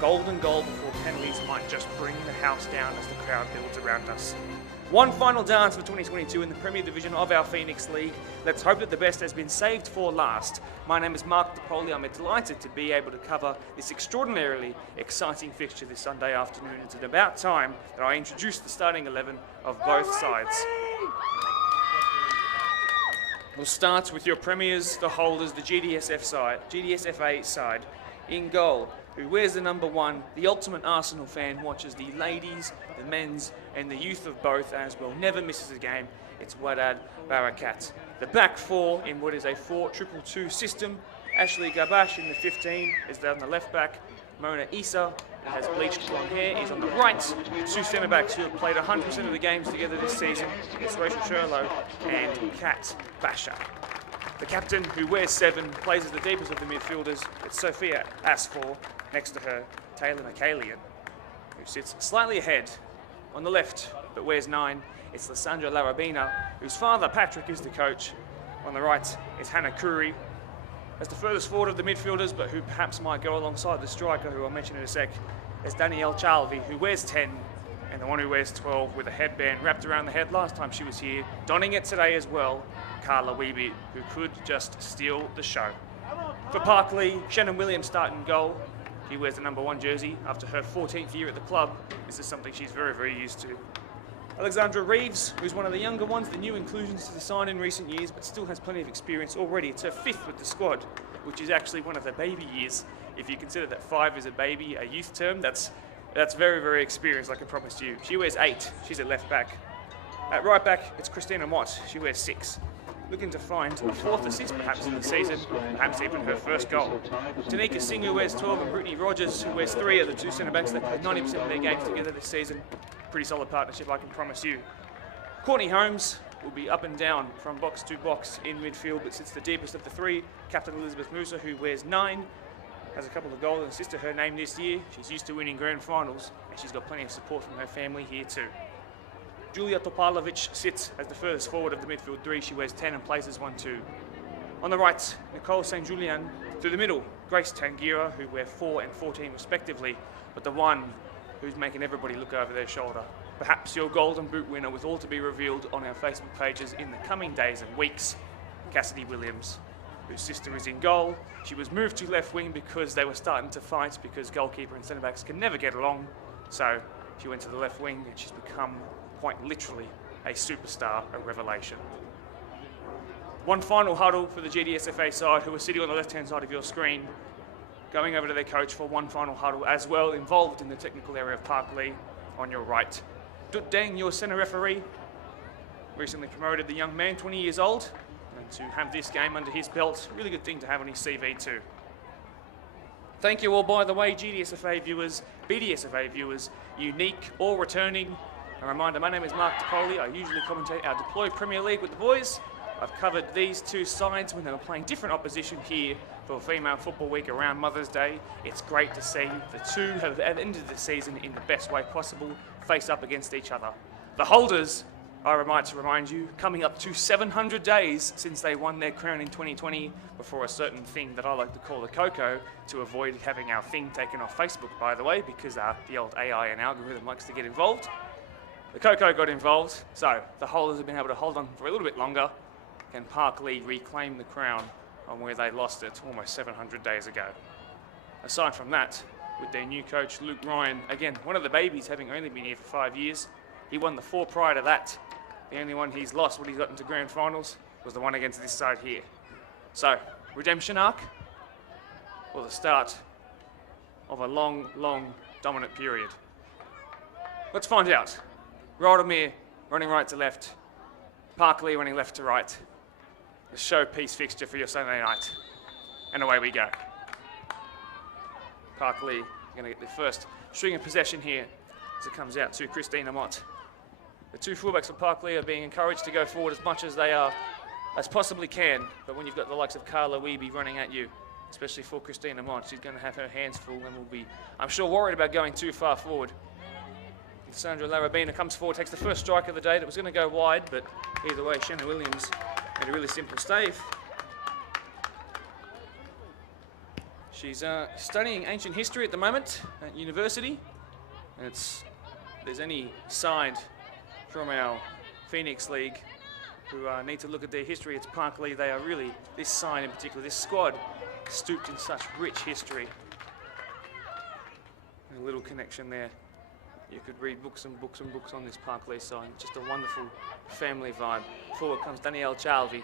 golden goal before penalties might just bring the house down as the crowd builds around us. One final dance for 2022 in the Premier Division of our Phoenix League. Let's hope that the best has been saved for last. My name is Mark DePoli. I'm delighted to be able to cover this extraordinarily exciting fixture this Sunday afternoon. It's about time that I introduce the starting 11 of both sides. We'll start with your premiers, the holders, the GDSFA side. In goal, who wears the number 1, the ultimate Arsenal fan, watches the ladies, the men's and the youth of both as well, never misses a game. It's Wadad Barakat. The back 4 in what is a 4-2-2 system. Ashley Gabash in the 15 is down the left back. Mona Issa has bleached blonde hair, is on the right. 2 centre backs who have played 100% of the games together this season. It's Rachel Sherlow and Kat Basha. The captain, who wears 7, plays as the deepest of the midfielders. It's Sophia Asfor. Next to her, Taylor McCallion, who sits slightly ahead on the left, but wears 9. It's Lysandra Larabina, whose father, Patrick, is the coach. On the right is Hannah Curry. As the furthest forward of the midfielders, but who perhaps might go alongside the striker, who I'll mention in a sec, is Danielle Chalvi, who wears 10, and the one who wears 12 with a headband wrapped around the head last time she was here, donning it today as well, Carla Wiebe, who could just steal the show. For Parklea, Shannon Williams starting goal. She wears the number 1 jersey after her 14th year at the club. This is something she's very, very used to. Alexandra Reeves, who's one of the younger ones, the new inclusions to the side in recent years, but still has plenty of experience already. It's her 5th with the squad, which is actually one of the baby years. If you consider that 5 is a baby, a youth term, that's very, very experienced, I can promise you. She wears 8. She's at left back. At right back, it's Christina Mott. She wears 6. Looking to find a 4th assist perhaps in the season, perhaps even her first goal. Tanika Singh, who wears 12, and Brittany Rogers, who wears 3, are the 2 centre-backs that played 90% of their games together this season. Pretty solid partnership, I can promise you. Courtney Holmes will be up and down from box to box in midfield, but sits the deepest of the 3. Captain Elizabeth Musa, who wears 9, has a couple of goals and assists to her name this year. She's used to winning grand finals, and she's got plenty of support from her family here too. Julia Topalovic sits as the furthest forward of the midfield 3. She wears 10 and plays as 1-2. On the right, Nicole St. Julian. Through the middle, Grace Tangira, who wear 4 and 14 respectively, but the one who's making everybody look over their shoulder. Perhaps your golden boot winner, with all to be revealed on our Facebook pages in the coming days and weeks. Cassidy Williams, whose sister is in goal. She was moved to left wing because they were starting to fight, because goalkeeper and centre backs can never get along. So she went to the left wing and she's become quite literally a superstar, a revelation. One final huddle for the GDSFA side, who are sitting on the left-hand side of your screen, going over to their coach for one final huddle as well, involved in the technical area of Parklea on your right. Dut Deng, your centre referee, recently promoted the young man, 20 years old, and to have this game under his belt, really good thing to have on his CV too. Thank you all, by the way, GDSFA viewers, BDSFA viewers, unique or returning. A reminder, my name is Mark DePoli. I usually commentate our Deploy Premier League with the boys. I've covered these 2 sides when they were playing different opposition here for Female Football Week around Mother's Day. It's great to see the 2 have ended the season in the best way possible, face up against each other. The holders, I might to remind you, coming up to 700 days since they won their crown in 2020 before a certain thing that I like to call the Coco, to avoid having our thing taken off Facebook, by the way, because the old AI and algorithm likes to get involved. The Coco got involved, so the holders have been able to hold on for a little bit longer. Can Parklea reclaim the crown on where they lost it almost 700 days ago? Aside from that, with their new coach, Luke Ryan, again, one of the babies, having only been here for 5 years, he won the 4 prior to that. The only one he's lost when he's got into grand finals was the one against this side here. So, redemption arc, or the start of a long, long dominant period? Let's find out. Rydalmere running right to left, Parklea running left to right. The showpiece fixture for your Sunday night. And away we go. Parklea going to get the first string of possession here as it comes out to Christina Mott. The 2 fullbacks for Parklea are being encouraged to go forward as much as they are, as possibly can, but when you've got the likes of Carla Wiebe running at you, especially for Christina Mott, she's going to have her hands full and will be, I'm sure, worried about going too far forward. Sandra Larabina comes forward, takes the first strike of the day that was going to go wide, but either way, Shannon Williams made a really simple stave. She's studying ancient history at the moment at university. And if there's any side from our Phoenix League who need to look at their history, it's Parklea. They are really, this side in particular, this squad, stooped in such rich history. A little connection there. You could read books and books and books on this Parklea side. Just a wonderful family vibe. Forward comes Danielle Chalvi,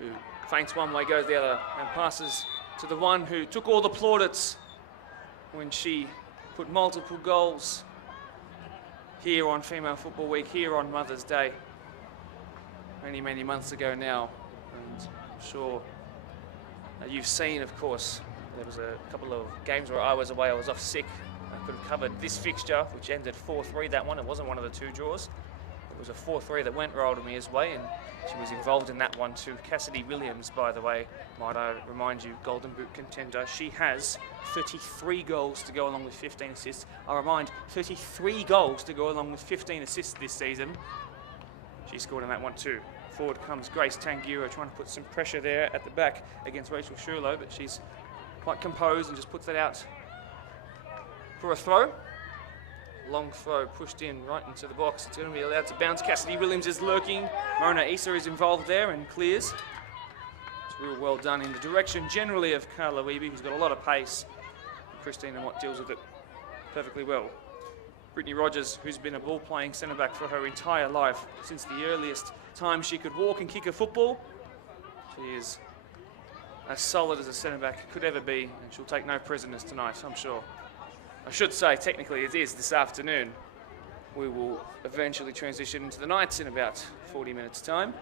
who feints one way, goes the other, and passes to the one who took all the plaudits when she put multiple goals here on Female Football Week, here on Mother's Day, many, many months ago now. And I'm sure that you've seen, of course, there was a couple of games where I was away, I was off sick. I could have covered this fixture, which ended 4-3, that one. It wasn't one of the two draws. It was a 4-3 that went Rydalmere's way, and she was involved in that one too. Cassidy Williams, by the way, might I remind you, Golden Boot contender. She has 33 goals to go along with 15 assists. I remind, 33 goals to go along with 15 assists this season. She scored in that one too. Forward comes Grace Tangira, trying to put some pressure there at the back against Rachel Shurlow, but she's quite composed and just puts that out for a throw. Long throw pushed in right into the box. It's going to be allowed to bounce. Cassidy Williams is lurking. Mona Issa is involved there and clears. It's real well done in the direction generally of Carla Wiebe, who's got a lot of pace. Christina Watt deals with it perfectly well. Brittany Rogers, who's been a ball-playing centre-back for her entire life since the earliest time she could walk and kick a football. She is as solid as a centre-back could ever be, and she'll take no prisoners tonight, I'm sure. I should say, technically, it is this afternoon. We will eventually transition into the nights in about 40 minutes' time.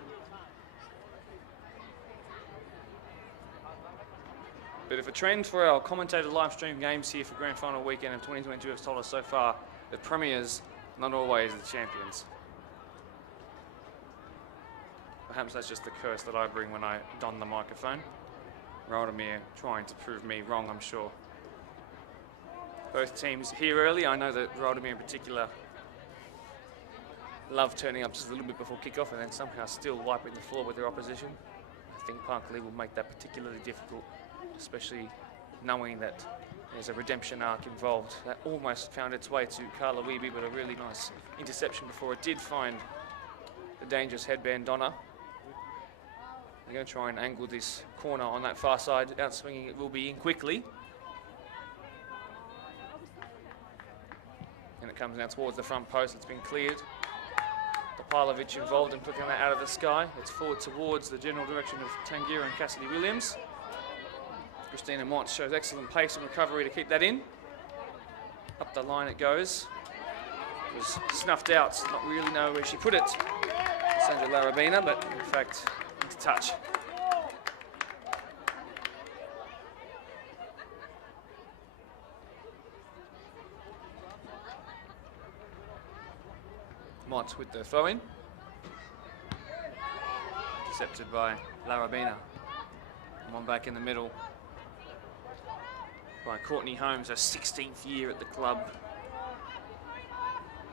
Bit of a trend for our commentated live stream games here for Grand Final weekend of 2022 has told us so far that premiers not always the champions. Perhaps that's just the curse that I bring when I don the microphone. Rydalmere trying to prove me wrong, I'm sure. Both teams here early. I know that Rydalmere in particular love turning up just a little bit before kickoff and then somehow still wiping the floor with their opposition. I think Parklea will make that particularly difficult, especially knowing that there's a redemption arc involved. That almost found its way to Carla Wiebe, but a really nice interception before it did find the dangerous headband Donna. They're going to try and angle this corner on that far side. Outswinging it will be in quickly. And it comes now towards the front post. It's been cleared. Topalovic involved in picking that out of the sky. It's forward towards the general direction of Tangira and Cassidy Williams. Christina Mott shows excellent pace and recovery to keep that in. Up the line it goes. It was snuffed out. Not really know where she put it. Sandra Larabina, but in fact, into touch. Mott with the throw-in. Intercepted by Larabina. One back in the middle by Courtney Holmes, her 16th year at the club.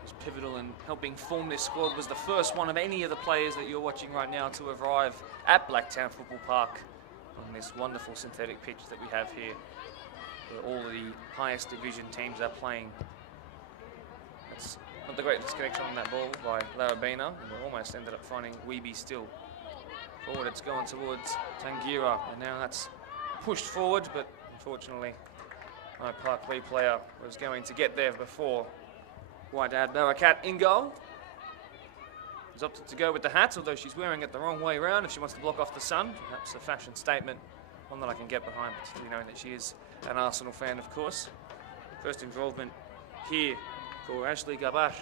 Was pivotal in helping form this squad, was the first one of any of the players that you're watching right now to arrive at Blacktown Football Park on this wonderful synthetic pitch that we have here, where all the highest division teams are playing. That's not the greatest connection on that ball by Larabina, and we almost ended up finding Wiebe still. Forward it's going towards Tangira, and now that's pushed forward, but unfortunately no Parklea player was going to get there before Wydad Barakat in goal. Has opted to go with the hat, although she's wearing it the wrong way around if she wants to block off the sun. Perhaps a fashion statement, one that I can get behind, particularly knowing that she is an Arsenal fan, of course. First involvement here for Ashley Gabash.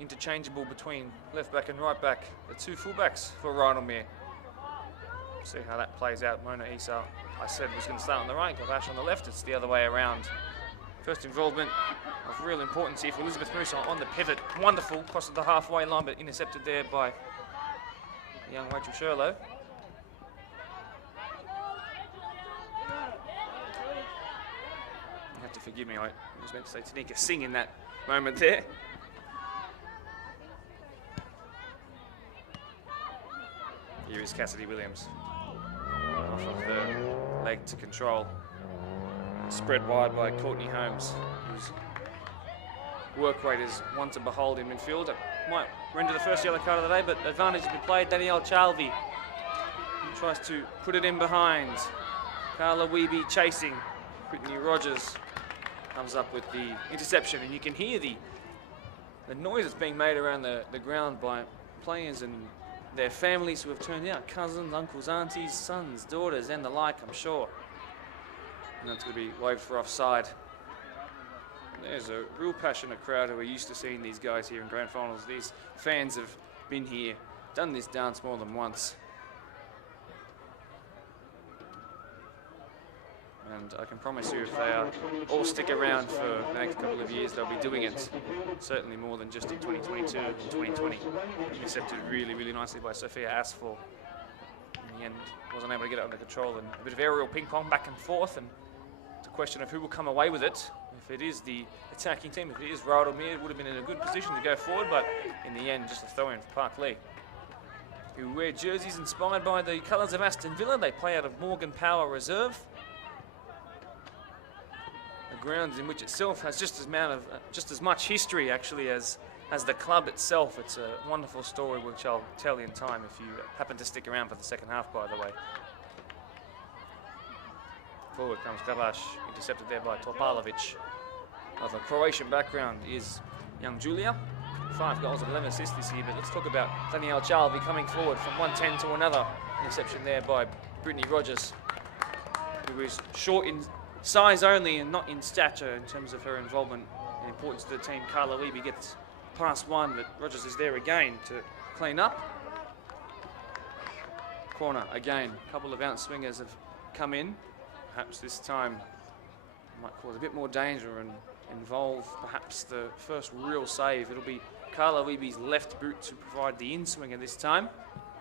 Interchangeable between left back and right back, the two fullbacks for Rydalmere. See how that plays out. Mona Issa, I said, was going to start on the right, Gabash on the left. It's the other way around. First involvement of real importance here for Elizabeth Musa on the pivot. Wonderful, crossed the halfway line, but intercepted there by young Rachel Shurlow. You have to forgive me, I was meant to say Tanika Singh in that moment there. Here is Cassidy Williams. Off of the leg to control. spread wide by Courtney Holmes, whose work rate is one to behold in midfield. It might render the first yellow card of the day, but advantage has been played. Danielle Chalvey tries to put it in behind. Carla Wiebe chasing. Brittany Rogers comes up with the interception, and you can hear the noise that's being made around the ground by players and their families who have turned out, cousins, uncles, aunties, sons, daughters, and the like, I'm sure. And that's going to be waved for offside. There's a real passionate crowd who are used to seeing these guys here in grand finals. These fans have been here, done this dance more than once. And I can promise you, if they all stick around for the next couple of years, they'll be doing it certainly more than just in 2022 and 2020. Intercepted really, really nicely by Sophia Asfor. In the end, wasn't able to get it under control, and a bit of aerial ping pong back and forth, and it's a question of who will come away with it. If it is the attacking team, if it is Rydalmere, it would have been in a good position to go forward, but in the end, just a throw-in for Parklea, who wear jerseys inspired by the colours of Aston Villa. They play out of Morgan Power Reserve. A ground in which itself has just as much history, actually, as the club itself. It's a wonderful story which I'll tell in time if you happen to stick around for the second half, by the way. Forward comes Kavash, intercepted there by Topalovic. Of a Croatian background is young Julia. 5 goals and 11 assists this year, but let's talk about Danielle Chalvey coming forward from 110 to another. Interception there by Brittany Rogers, who is short in size only and not in stature in terms of her involvement and importance to the team. Carla Wiebe gets past one, but Rogers is there again to clean up. Corner again. A couple of outswingers have come in. Perhaps this time might cause a bit more danger and involve perhaps the first real save. It'll be Carla Wiebe's left boot to provide the in-swinger this time.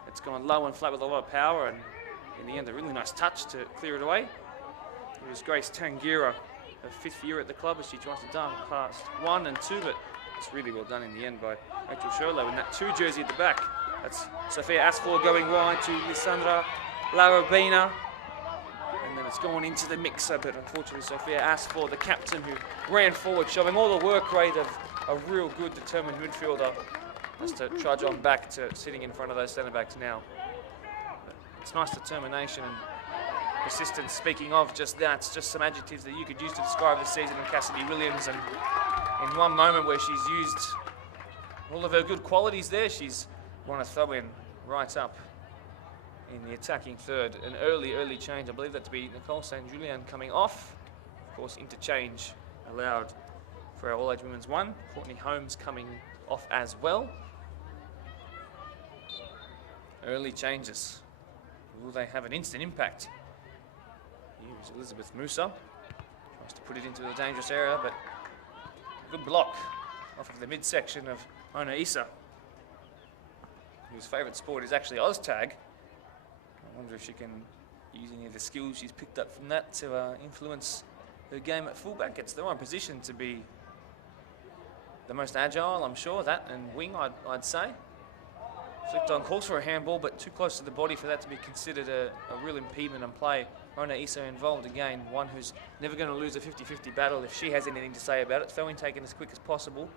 It's gone low and flat with a lot of power, and in the end a really nice touch to clear it away. Here's Grace Tangira, her 5th year at the club, as she tries to dunk past 1 and 2, but it's really well done in the end by Rachel Sherlow in that 2 jersey at the back. That's Sophia Asfor going wide to Lissandra Larabina. And then it's gone into the mixer, but unfortunately Sophia Asfor, the captain, who ran forward, showing all the work rate of a real good, determined midfielder, has to trudge on back to sitting in front of those centre-backs now. But it's nice determination and persistence. Speaking of just that, it's just some adjectives that you could use to describe the season of Cassidy Williams, and in one moment where she's used all of her good qualities there, she's won a throw-in right up in the attacking third. An early change, I believe that to be Nicole St. Julien coming off. Of course, interchange allowed for our all-age women's 1. Courtney Holmes coming off as well. Early changes. Will they have an instant impact? Here's Elizabeth Musa. Tries to put it into a dangerous area, but good block off of the midsection of Mona Issa, whose favourite sport is actually Oztag. I wonder if she can use any of the skills she's picked up from that to influence her game at fullback. It's the right position to be the most agile, I'm sure, that and wing, I'd say. Flicked on, calls for a handball, but too close to the body for that to be considered a real impediment on play. Mona Issa involved again, one who's never going to lose a 50-50 battle if she has anything to say about it. Throwing taken as quick as possible.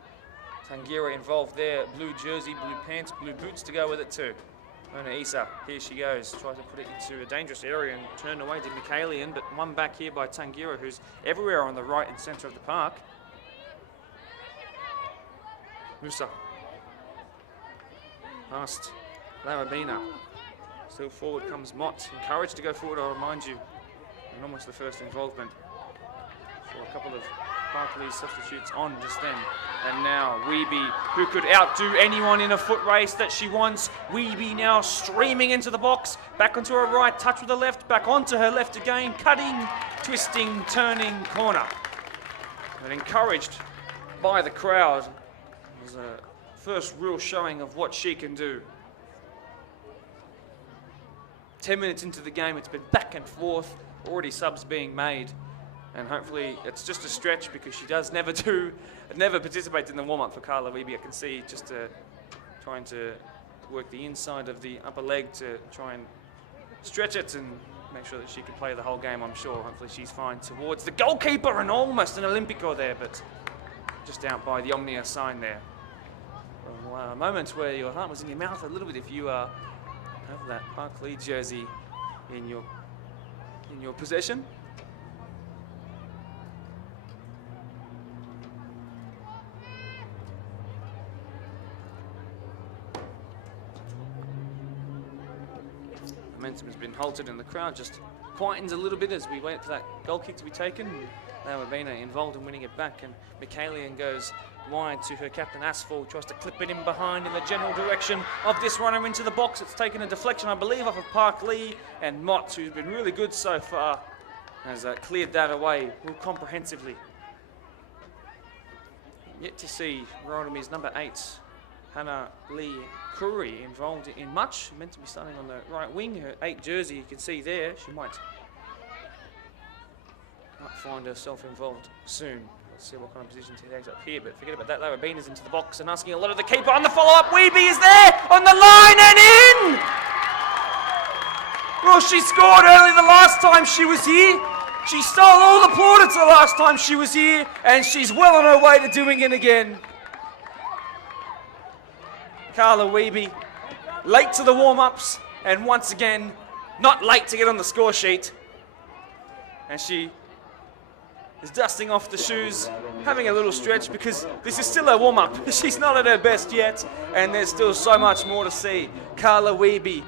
Tangira involved there, blue jersey, blue pants, blue boots to go with it too. Mona Issa, here she goes, tries to put it into a dangerous area and turn away to Michaelian, but one back here by Tangira, who's everywhere on the right and centre of the park. Musa. Past Larabina. Still forward comes Mott. Encouraged to go forward, I'll remind you. And almost the first involvement for a couple of Parklea's substitutes on just then. And now Wiebe, who could outdo anyone in a foot race that she wants. Wiebe now streaming into the box. Back onto her right, touch with the left, back onto her left again. Cutting, twisting, turning, corner. And encouraged by the crowd. It was a first real showing of what she can do. 10 minutes into the game, it's been back and forth, already subs being made, and hopefully it's just a stretch because she does never participate in the warm-up for Carla Wiebe. I can see just trying to work the inside of the upper leg to try and stretch it and make sure that she can play the whole game, I'm sure. Hopefully she's fine towards the goalkeeper, and almost an Olympico there, but just out by the Omnia sign there. Well, a moment where your heart was in your mouth a little bit if you have that Parklea jersey in your possession. Momentum has been halted and the crowd just quietens a little bit as we wait for that goal kick to be taken. Rydalmere involved in winning it back, and Michaelian goes wide to her captain Asphalt, tries to clip it in behind in the general direction of this runner into the box. It's taken a deflection, I believe, off of Parklea, and Mott, who's been really good so far, has cleared that away real comprehensively. Yet to see Rydalmere's number 8, Hannah Lee Curry, involved in much. Meant to be starting on the right wing. Her 8 jersey, you can see there. She might find herself involved soon. Let's see what kind of position she takes up here. But forget about that. Larabina's into the box and asking a lot of the keeper on the follow-up. Weeby is there on the line and in! Well, she scored early the last time she was here. She stole all the plaudits the last time she was here, and she's well on her way to doing it again. Carla Weeby, late to the warm-ups, and once again, not late to get on the score sheet. And she is dusting off the shoes, having a little stretch because this is still her warm-up. She's not at her best yet, and there's still so much more to see. Carla Weeby,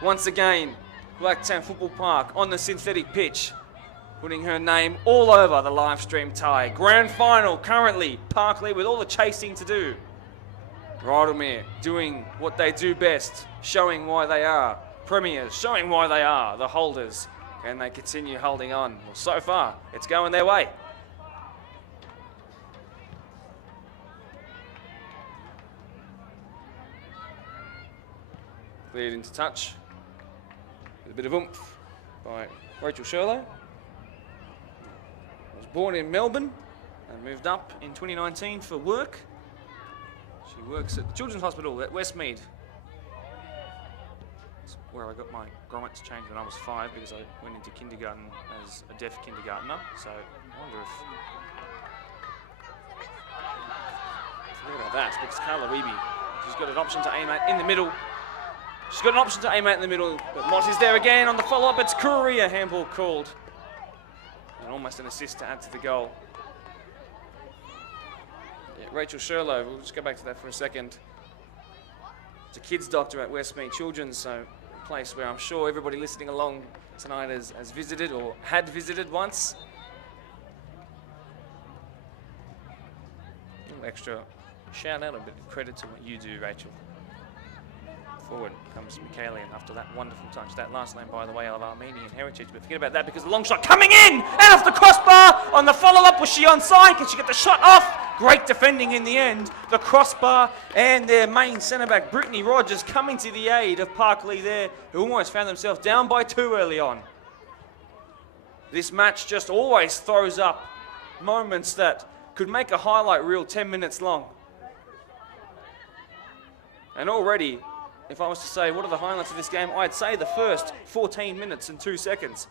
once again, Blacktown Football Park on the synthetic pitch, putting her name all over the live stream tie. Grand final currently, Parklea with all the chasing to do. Rydalmere doing what they do best, showing why they are premiers, showing why they are the holders, and they continue holding on. Well, so far, it's going their way. Cleared into touch with a bit of oomph by Rachel Sherlow. Was born in Melbourne and moved up in 2019 for work. She works at the Children's Hospital at Westmead. That's where I got my grommets changed when I was 5 because I went into kindergarten as a deaf kindergartner. So I wonder if... Forget about that, because Carla Weeby, she's got an option to aim at in the middle. She's got an option to aim at in the middle, but Mott is there again on the follow-up. It's Curry, a handball called. And almost an assist to add to the goal. Rachel Sherlow, we'll just go back to that for a second. It's a kids doctor at Westmead Children's, so a place where I'm sure everybody listening along tonight has visited or had visited once. A little extra shout out, a bit of credit to what you do, Rachel. Forward comes Michaelian after that wonderful touch. That last name, by the way, of Armenian heritage. But forget about that because the long shot coming in and off the crossbar on the follow-up. Was she onside? Can she get the shot off? Great defending in the end. The crossbar and their main centre-back, Brittany Rogers, coming to the aid of Parklea there, who almost found themselves down by 2 early on. This match just always throws up moments that could make a highlight reel 10 minutes long. And already, if I was to say, what are the highlights of this game? I'd say the first 14 minutes and 2 seconds.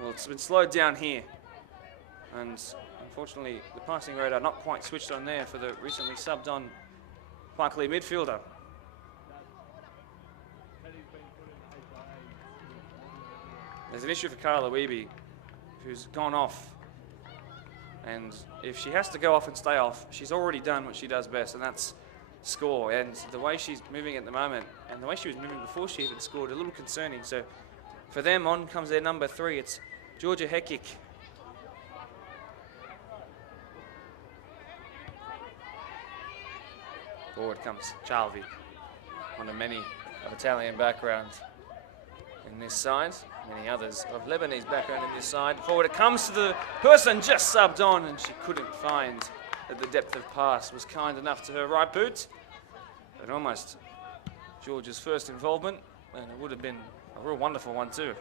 Well, it's been slowed down here. And unfortunately, the passing radar not quite switched on there for the recently subbed on Parklea midfielder. There's an issue for Carla Weeby, who's gone off. And if she has to go off and stay off, she's already done what she does best, and that's score. And the way she's moving at the moment, and the way she was moving before she even scored, a little concerning. So for them, on comes their number 3. It's Georgia Hekic. Forward comes Chalvi, one of many of Italian background in this side, many others of Lebanese background in this side. Forward it comes to the person just subbed on, and she couldn't find that the depth of pass was kind enough to her right boot. But almost George's first involvement, and it would have been a real wonderful one too.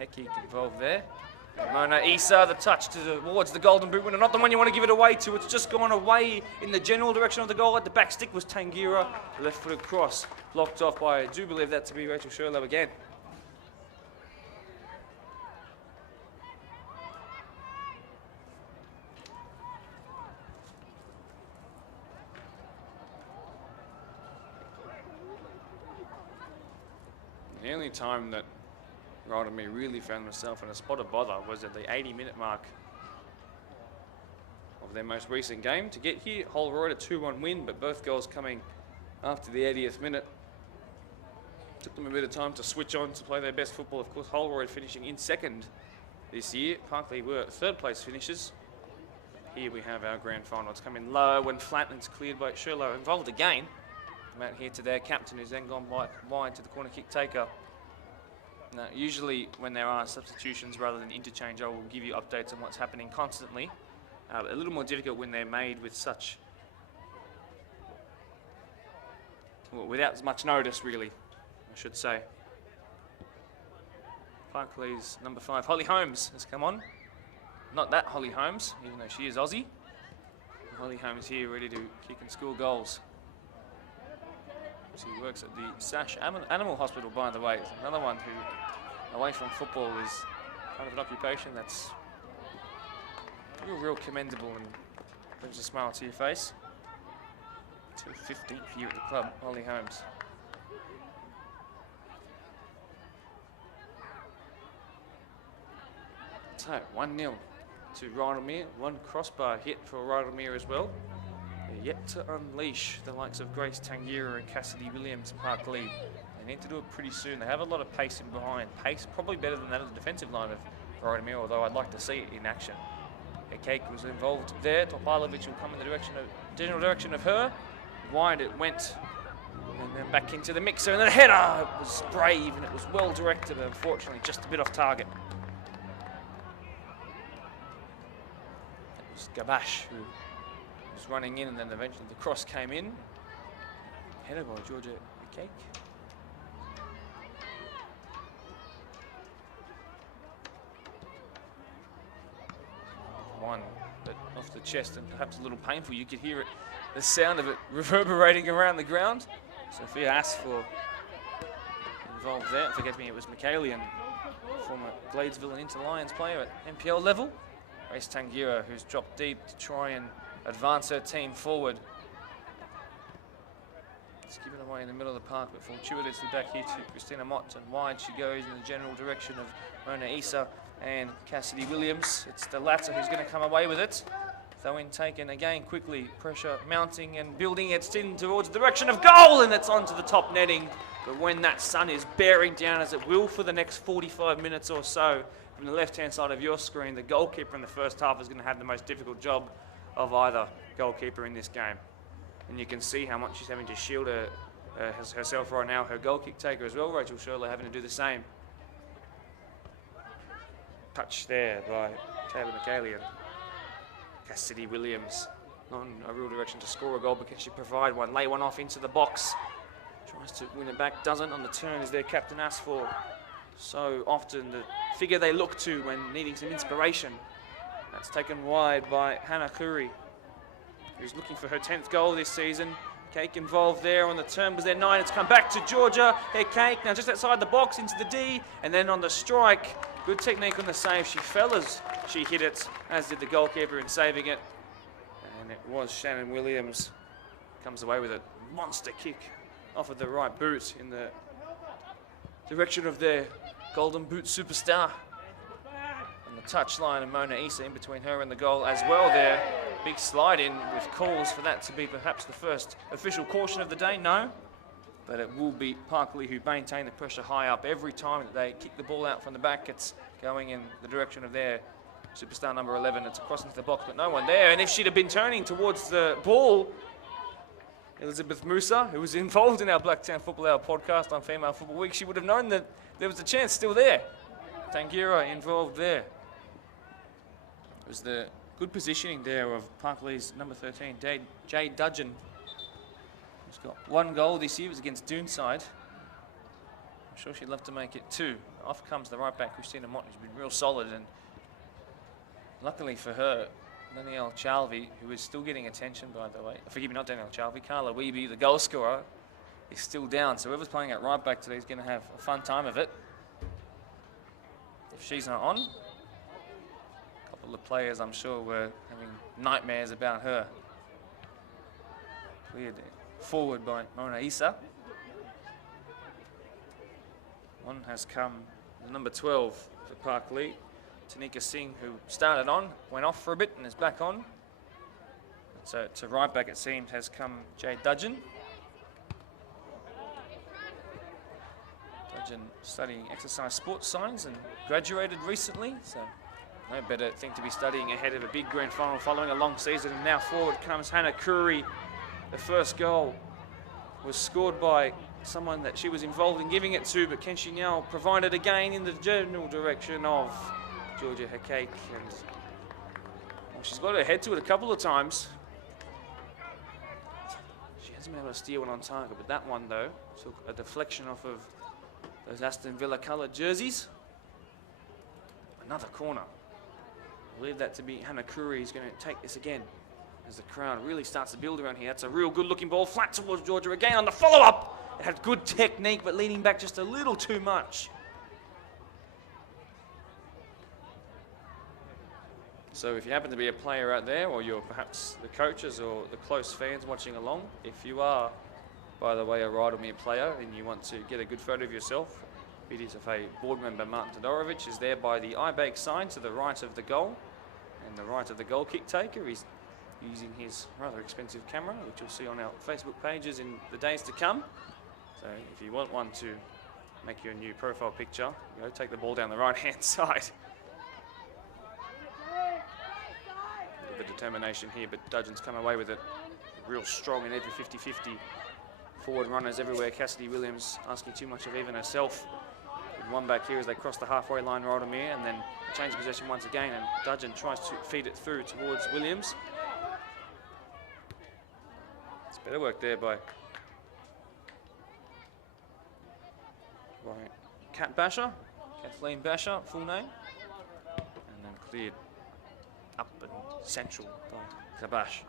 Hekic involved there. Mona Issa, the touch towards the golden boot winner, not the one you want to give it away to. It's just gone away in the general direction of the goal. At the back stick was Tangira. The left-footed cross blocked off by, I do believe that to be Rachel Sherlow again. The only time that Rydalmere really found themselves in a spot of bother was at the 80-minute mark of their most recent game. To get here, Holroyd a 2-1 win, but both goals coming after the 80th minute. Took them a bit of time to switch on to play their best football. Of course, Holroyd finishing in second this year. Parklea were third place finishers. Here we have our grand final. It's coming low when Flatland's cleared by Sherlow. Involved again. Come out here to their captain, who's then gone wide to the corner kick taker. Now, usually when there are substitutions rather than interchange, I will give you updates on what's happening constantly. A little more difficult when they're made with such, well, without as much notice, really, I should say. Parklea's number 5, Holly Holmes, has come on. Not that Holly Holmes, even though she is Aussie. Holly Holmes here, ready to kick and score goals. She works at the Sash Animal Hospital, by the way. It's another one who, away from football, is kind of an occupation that's real commendable and brings a smile to your face. 215th year at the club, Holly Holmes. So, 1-0 to Rydalmere. One crossbar hit for Rydalmere as well. They're yet to unleash the likes of Grace Tangira and Cassidy Williams Parklea. They need to do it pretty soon. They have a lot of pace in behind. Pace probably better than that of the defensive line of Rydalmere, although I'd like to see it in action. Cake was involved there. Topalovic will come in the general direction of her. Wide it went, and then back into the mixer, and then a header. It was brave and it was well directed, but unfortunately just a bit off target. It was Gabash who was running in, and then eventually the cross came in. Header by Georgia Cake. One, but off the chest and perhaps a little painful. You could hear it, the sound of it reverberating around the ground. Sophia Asfor involved there. Forget me, it was McKaylian, former Gladesville and Inter Lions player at NPL level. Grace Tangira, who's dropped deep to try and advance her team forward. It's given away in the middle of the park, but fortuitously back here to Christina Mott, and wide she goes in the general direction of Mona Issa and Cassidy Williams. It's the latter who's going to come away with it. Though in taken again quickly, pressure mounting and building it in towards the direction of goal, and it's onto the top netting. But when that sun is bearing down, as it will for the next 45 minutes or so, from the left-hand side of your screen, the goalkeeper in the first half is going to have the most difficult job of either goalkeeper in this game. And you can see how much she's having to shield herself right now. Her goal kick taker as well, Rachel Sherlow, having to do the same. Touch there by Taylor McKaylian. Cassidy Williams not in a real direction to score a goal, but can she provide one? Lay one off into the box. Tries to win it back, doesn't. On the turn is their captain Asfor. So often the figure they look to when needing some inspiration. That's taken wide by Hannah Curry, who's looking for her 10th goal this season. Cake involved there on the turn, was there 9. It's come back to Georgia. Her Cake now just outside the box into the D, and then on the strike. Good technique on the save. She fell as she hit it, as did the goalkeeper in saving it. And it was Shannon Williams. Comes away with a monster kick off of the right boot in the direction of their golden boot superstar. On the touchline, and Mona Issa in between her and the goal as well there. Big slide in with calls for that to be perhaps the first official caution of the day. No. But it will be Parklea who maintain the pressure high up. Every time that they kick the ball out from the back, it's going in the direction of their superstar number 11. It's across into the box, but no one there. And if she'd have been turning towards the ball, Elizabeth Musa, who was involved in our Blacktown Football Hour podcast on Female Football Week, she would have known that there was a chance still there. Tangira involved there. It was the good positioning there of Parklea's number 13, Jade Dudgeon. She's got 1 goal this year. It was against Doonside. I'm sure she'd love to make it 2. Off comes the right back, Christina Mott, who's been real solid and luckily for her, Danielle Chalvey, who is still getting attention, by the way. Forgive me, not Danielle Chalvey. Carla Wiebe, the goal scorer, is still down. So whoever's playing at right back today is going to have a fun time of it. If she's not on, a couple of players, I'm sure, were having nightmares about her. Cleared forward by Mona Issa. On has come number 12 for Parklea, Tanika Singh, who started on, went off for a bit and is back on. So to right back, it seems, has come Jade Dudgeon. Dudgeon studying exercise sports science and graduated recently, so no better thing to be studying ahead of a big grand final following a long season. And now forward comes Hannah Curry. The first goal was scored by someone that she was involved in giving it to, but can she now provide it again in the general direction of Georgia Hakake? And well, she's got her head to it a couple of times. She hasn't been able to steer one on target, but that one though took a deflection off of those Aston Villa coloured jerseys. Another corner. I believe that to be Hannah Curry is going to take this again as the crowd really starts to build around here. That's a real good looking ball, flat towards Georgia again on the follow-up. It had good technique, but leaning back just a little too much. So if you happen to be a player out there, or you're perhaps the coaches or the close fans watching along, if you are, by the way, a Rydalmere player and you want to get a good photo of yourself, videos of a board member, Martin Todorovic, is there by the eye-bake sign to the right of the goal, and the right of the goal kick taker. He's using his rather expensive camera, which you'll see on our Facebook pages in the days to come. So if you want one to make your new profile picture, you know, take the ball down the right-hand side. A bit of determination here, but Dudgeon's come away with it. Real strong in every 50-50. Forward runners everywhere. Cassidy Williams asking too much of even herself. With one back here as they cross the halfway line, Rydalmere, and then change possession once again, and Dudgeon tries to feed it through towards Williams. It's better work there by Kat Basher, Kathleen Basher, full name, and then cleared up and central by Kabash.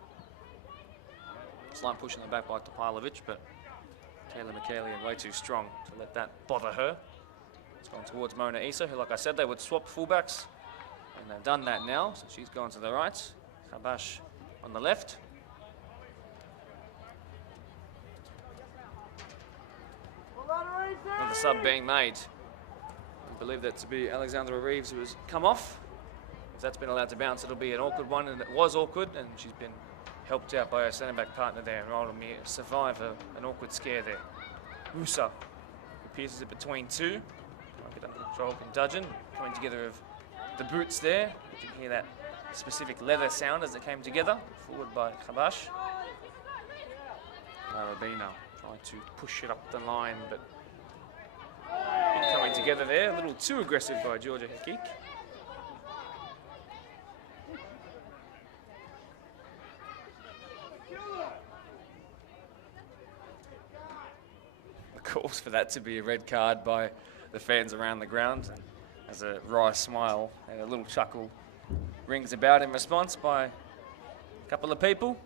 Slight push in the back by Topailovic, but Taylor McKaylee way too strong to let that bother her. It's gone towards Mona Issa, who, like I said, they would swap fullbacks, and they've done that now, so she's gone to the right. Kabash on the left. Another sub being made. I believe that to be Alexandra Reeves, who has come off. If that's been allowed to bounce, it'll be an awkward one, and it was awkward, and she's been helped out by her centre-back partner there, and Rydalmere survive an awkward scare there. Musa, who pierces it between two. Might get under control from Dudgeon, coming together of the boots there. You can hear that specific leather sound as they came together. Forward by Kabash. Larabina trying to push it up the line, but coming together there, a little too aggressive by Georgia Hakake. The calls for that to be a red card by the fans around the ground, and as a wry smile and a little chuckle rings about in response by a couple of people.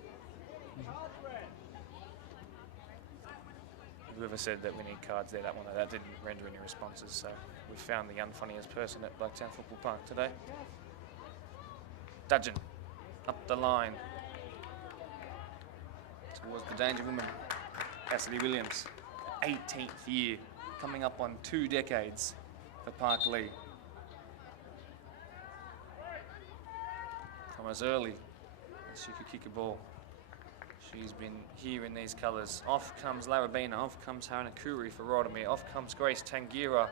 Whoever said that we need cards there, that didn't render any responses, so we found the unfunniest person at Blacktown Football Park today. Dudgeon, up the line, towards the danger woman, Cassidy Williams. 18th year, coming up on 2 decades for Parklea. Come as early as she could kick a ball. She's been here in these colours. Off comes Larabina, off comes Hannah Curry for Rydalmere, off comes Grace Tangira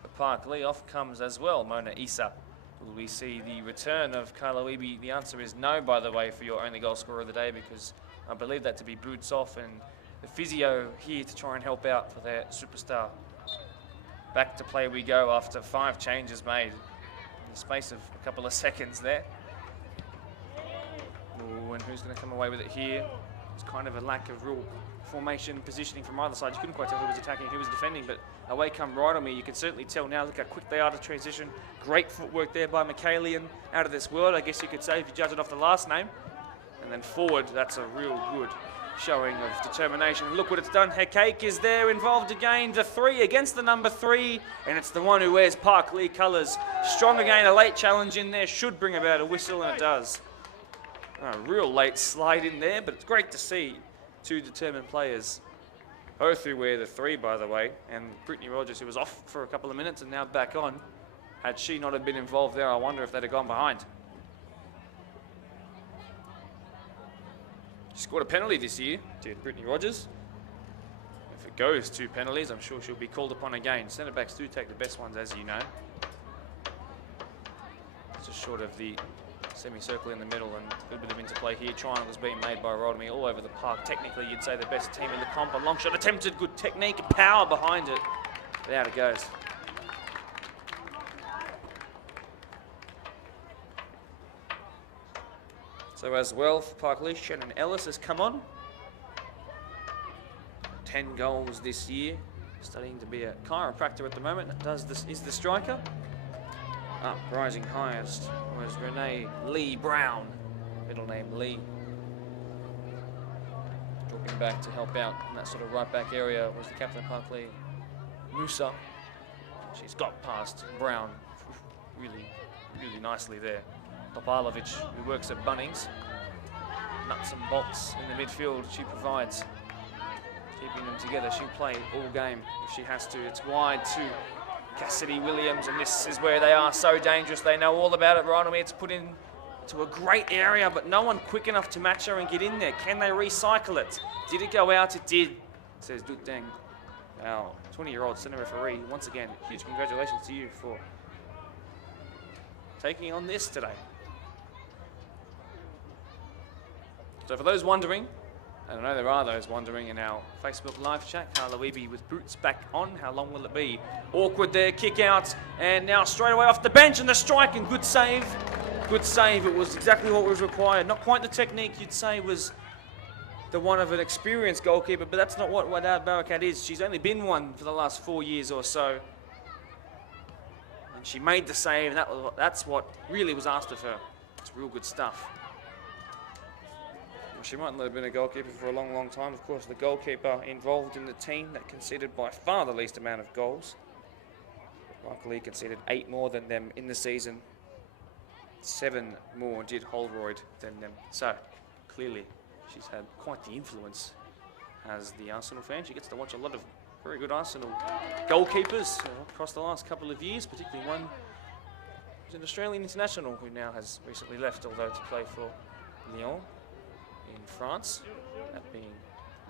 for Parklea, off comes as well Mona Issa. Will we see the return of Carla Wiebe? The answer is no, by the way, for your only goal scorer of the day, because I believe that to be boots off, and the physio here to try and help out for their superstar. Back to play we go after 5 changes made in the space of a couple of seconds there. Ooh, and who's going to come away with it here? It's kind of a lack of real formation positioning from either side. You couldn't quite tell who was attacking, who was defending, but away come Rydalmere. You can certainly tell now. Look how quick they are to transition. Great footwork there by Michaelian, out of this world, I guess you could say, if you judge it off the last name. And then forward, that's a real good showing of determination. Look what it's done. Hekake is there, involved again. The 3 against the number 3, and it's the one who wears Parklea colours. Strong again, a late challenge in there should bring about a whistle, and it does. A real late slide in there, but it's great to see 2 determined players. Both who wear the 3, by the way, and Brittany Rogers, who was off for a couple of minutes and now back on. Had she not have been involved there, I wonder if they'd have gone behind. She scored a penalty this year, did Brittany Rogers. If it goes to penalties, I'm sure she'll be called upon again. Centre-backs do take the best ones, as you know. Just short of the semicircle in the middle, and a good bit of interplay here. Triangles being made by Rydalmere all over the park. Technically, you'd say the best team in the comp. A long shot attempted, good technique and power behind it. But out it goes. So as well for Parklea, Shannon Ellis has come on. 10 goals this year. Studying to be a chiropractor at the moment. Is the striker. Up, rising highest was Renee Lee Brown. Middle name Lee. Dropping back to help out in that sort of right back area was the captain of Parklea, Musa. She's got past Brown really nicely there. Topalovic, who works at Bunnings. Nuts and bolts in the midfield she provides. Keeping them together. She'll play all game if she has to. It's wide to Cassidy Williams, and this is where they are so dangerous. They know all about it. Rydalmere, it's put into a great area, but no one quick enough to match her and get in there. Can they recycle it? Did it go out? It did, says Dutdeng. Our 20-year-old centre referee. Once again, huge congratulations to you for taking on this today. So for those wondering, and I know there are those wondering in our Facebook live chat, Carla Weeby with boots back on, how long will it be? Awkward there, kick out, and now straight away off the bench, and the strike, and good save. Good save, it was exactly what was required. Not quite the technique you'd say was the one of an experienced goalkeeper, but that's not what our Barakat is. She's only been one for the last 4 years or so. And she made the save, and that's what really was asked of her. It's real good stuff. She might not have been a goalkeeper for a long time. Of course, the goalkeeper involved in the team that conceded by far the least amount of goals. Parklea conceded 8 more than them in the season. 7 more did Holroyd than them. So, clearly, she's had quite the influence as the Arsenal fan. She gets to watch a lot of very good Arsenal goalkeepers across the last couple of years, particularly one who's an Australian international who now has recently left, although to play for Lyon in France, that being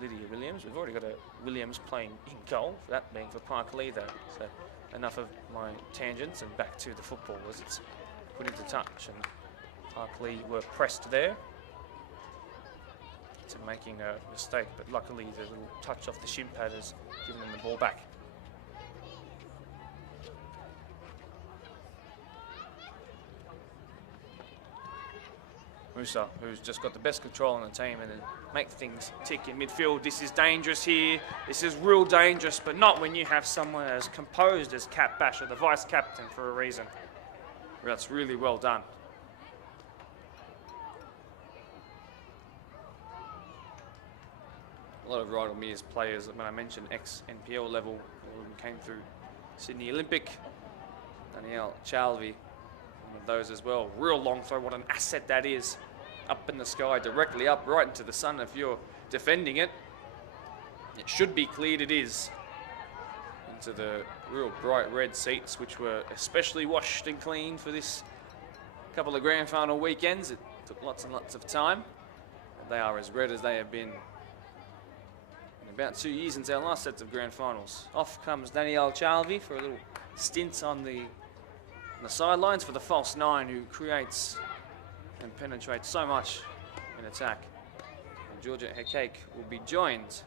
Lydia Williams. We've already got a Williams playing in goal, that being for Parklea though. So enough of my tangents and back to the football as it's put into touch, and Parklea were pressed there to making a mistake, but luckily the little touch off the shin pad has given them the ball back. Musa, who's just got the best control on the team and then make things tick in midfield. This is dangerous here. This is real dangerous, but not when you have someone as composed as Kat Basher, the vice-captain, for a reason. That's really well done. A lot of Rydalmere's players, when I mentioned ex-NPL level, came through Sydney Olympic. Danielle Chalvey, one of those as well. Real long throw, what an asset that is. Up in the sky, directly up, right into the sun if you're defending it. It should be cleared, it is. Into the real bright red seats, which were especially washed and cleaned for this couple of grand final weekends. It took lots and lots of time. They are as red as they have been in about 2 years since our last sets of grand finals. Off comes Danielle Chalvey for a little stint on the sidelines for the false 9, who creates and penetrates so much in attack. And Georgia Hekake will be joined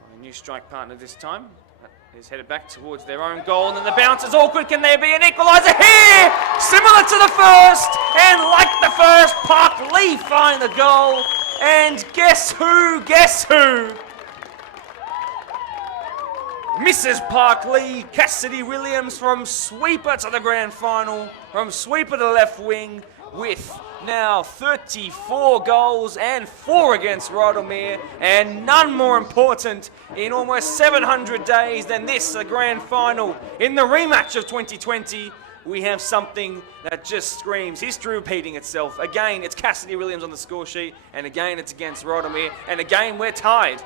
by a new strike partner this time. That is headed back towards their own goal, and then the bounce is awkward. Can there be an equaliser here? Similar to the first, and like the first, Parklea find the goal. And guess who? Guess who? Mrs. Parklea, Cassidy Williams from sweeper to the grand final, from sweeper to left wing, with now 34 goals and 4 against Rydalmere, and none more important in almost 700 days than this, the grand final. In the rematch of 2020, we have something that just screams history repeating itself. Again, it's Cassidy Williams on the score sheet, and again, it's against Rydalmere, and again, we're tied.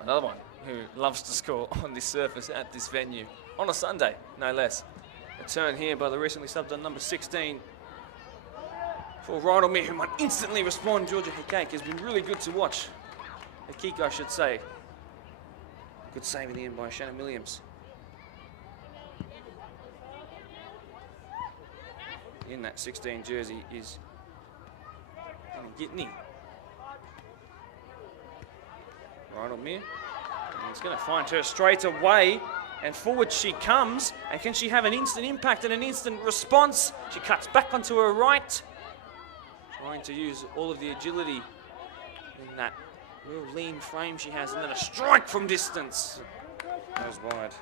Another one who loves to score on this surface at this venue. On a Sunday, no less. A turn here by the recently subbed on number 16 for Rydalmere, who might instantly respond. Georgia Hekake has been really good to watch. Hekake, I should say. Good save in the end by Shannon Williams. In that 16 jersey is Gitney. Rydalmere. He's going to find her straight away, and forward she comes. And can she have an instant impact and an instant response? She cuts back onto her right, trying to use all of the agility in that real lean frame she has, and then a strike from distance. Goes wide.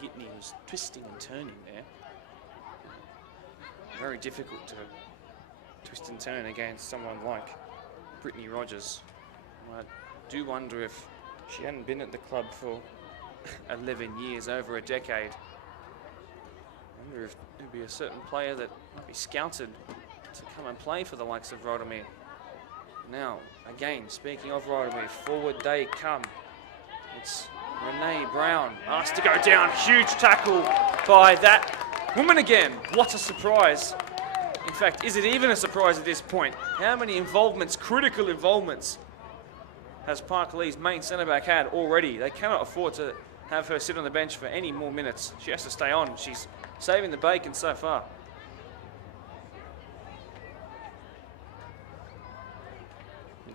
Gitney was twisting and turning there. Very difficult to twist and turn against someone like Brittany Rogers. I do wonder if she hadn't been at the club for 11 years, over a decade. I wonder if there'd be a certain player that might be scouted to come and play for the likes of Rydalmere. Now, again, speaking of Rydalmere, forward they come. It's Renee Brown asked to go down. Huge tackle by that woman again. What a surprise. In fact, is it even a surprise at this point? How many involvements, critical involvements, has Parklea's main centre-back had already? They cannot afford to have her sit on the bench for any more minutes. She has to stay on. She's saving the bacon so far.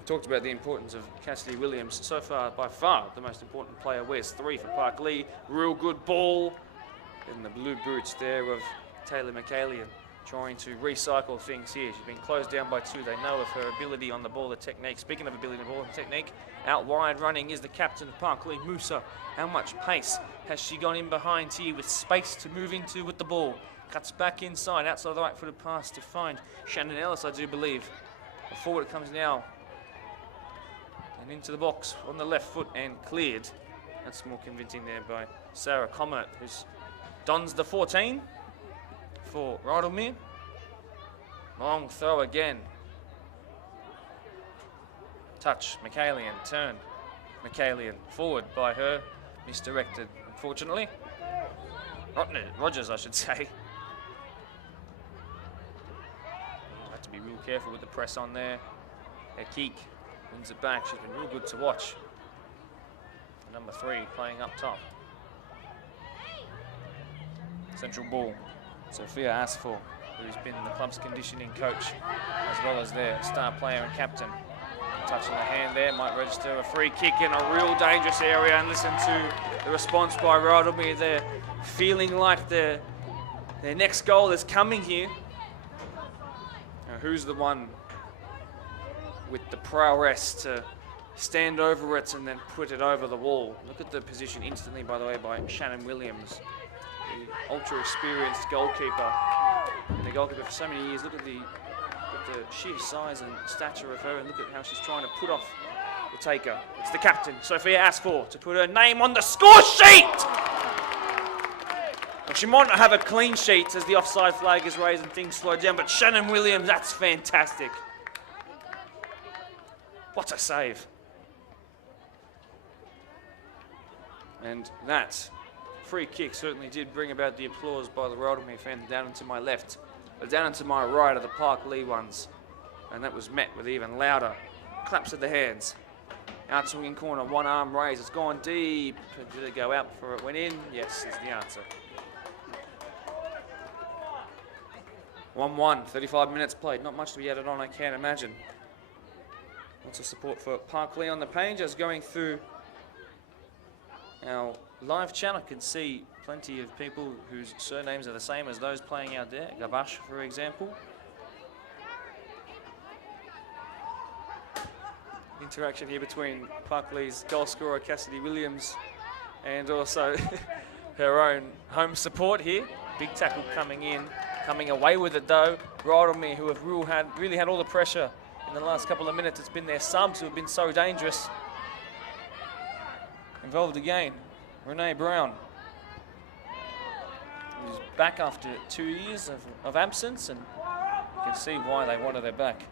Talked about the importance of Cassidy Williams. So far, by far, the most important player. Wears 3 for Parklea. Real good ball. In the blue boots there of Taylor McAlian, trying to recycle things here. She's been closed down by 2. They know of her ability on the ball, the technique. Speaking of ability on the ball, the technique, out wide running is the captain of Parklea, Musa. How much pace has she gone in behind here with space to move into with the ball? Cuts back inside, outside the right-footed pass to find Shannon Ellis, I do believe. Forward it comes now. And into the box on the left foot and cleared. That's more convincing there by Sarah Comet, who's dons the 14 for Rydalmere. Long throw again. Touch, McAlian, turn. McAlian forward by her, misdirected, unfortunately. Rogers, I should say. Have to be real careful with the press on there. Hekake wins it back. She's been real good to watch. Number 3 playing up top. Central ball. Sophia Asfor, who's been the club's conditioning coach, as well as their star player and captain. Touch on the hand there, might register a free kick in a real dangerous area, and listen to the response by Rydalmere. They're feeling like their next goal is coming here. Now, who's the one with the prowess to stand over it and then put it over the wall? Look at the position instantly, by the way, by Shannon Williams, the ultra-experienced goalkeeper. Been a goalkeeper for so many years. Look at the sheer size and stature of her, and look at how she's trying to put off the taker. It's the captain, Sophia Asfor, to put her name on the score sheet! Well, she might not have a clean sheet as the offside flag is raised and things slow down, but Shannon Williams, that's fantastic. What a save. And that free kick certainly did bring about the applause by the Rydalmere fans down into my left, but down into my right are the Parklea ones. And that was met with even louder claps of the hands. Out swinging corner, one arm raised, it's gone deep. Did it go out before it went in? Yes, is the answer. 1-1, 35 minutes played. Not much to be added on, I can't imagine. Lots of support for Parklea on the page. As going through our live chat, I can see plenty of people whose surnames are the same as those playing out there. Gabash, for example. Interaction here between Parklea's goal scorer Cassidy Williams and also her own home support here. Big tackle coming in, coming away with it though. Rydalmere, who have really had all the pressure in the last couple of minutes. It's been their subs who have been so dangerous. Involved again, Renee Brown, who's back after 2 years of absence, and you can see why they wanted her back.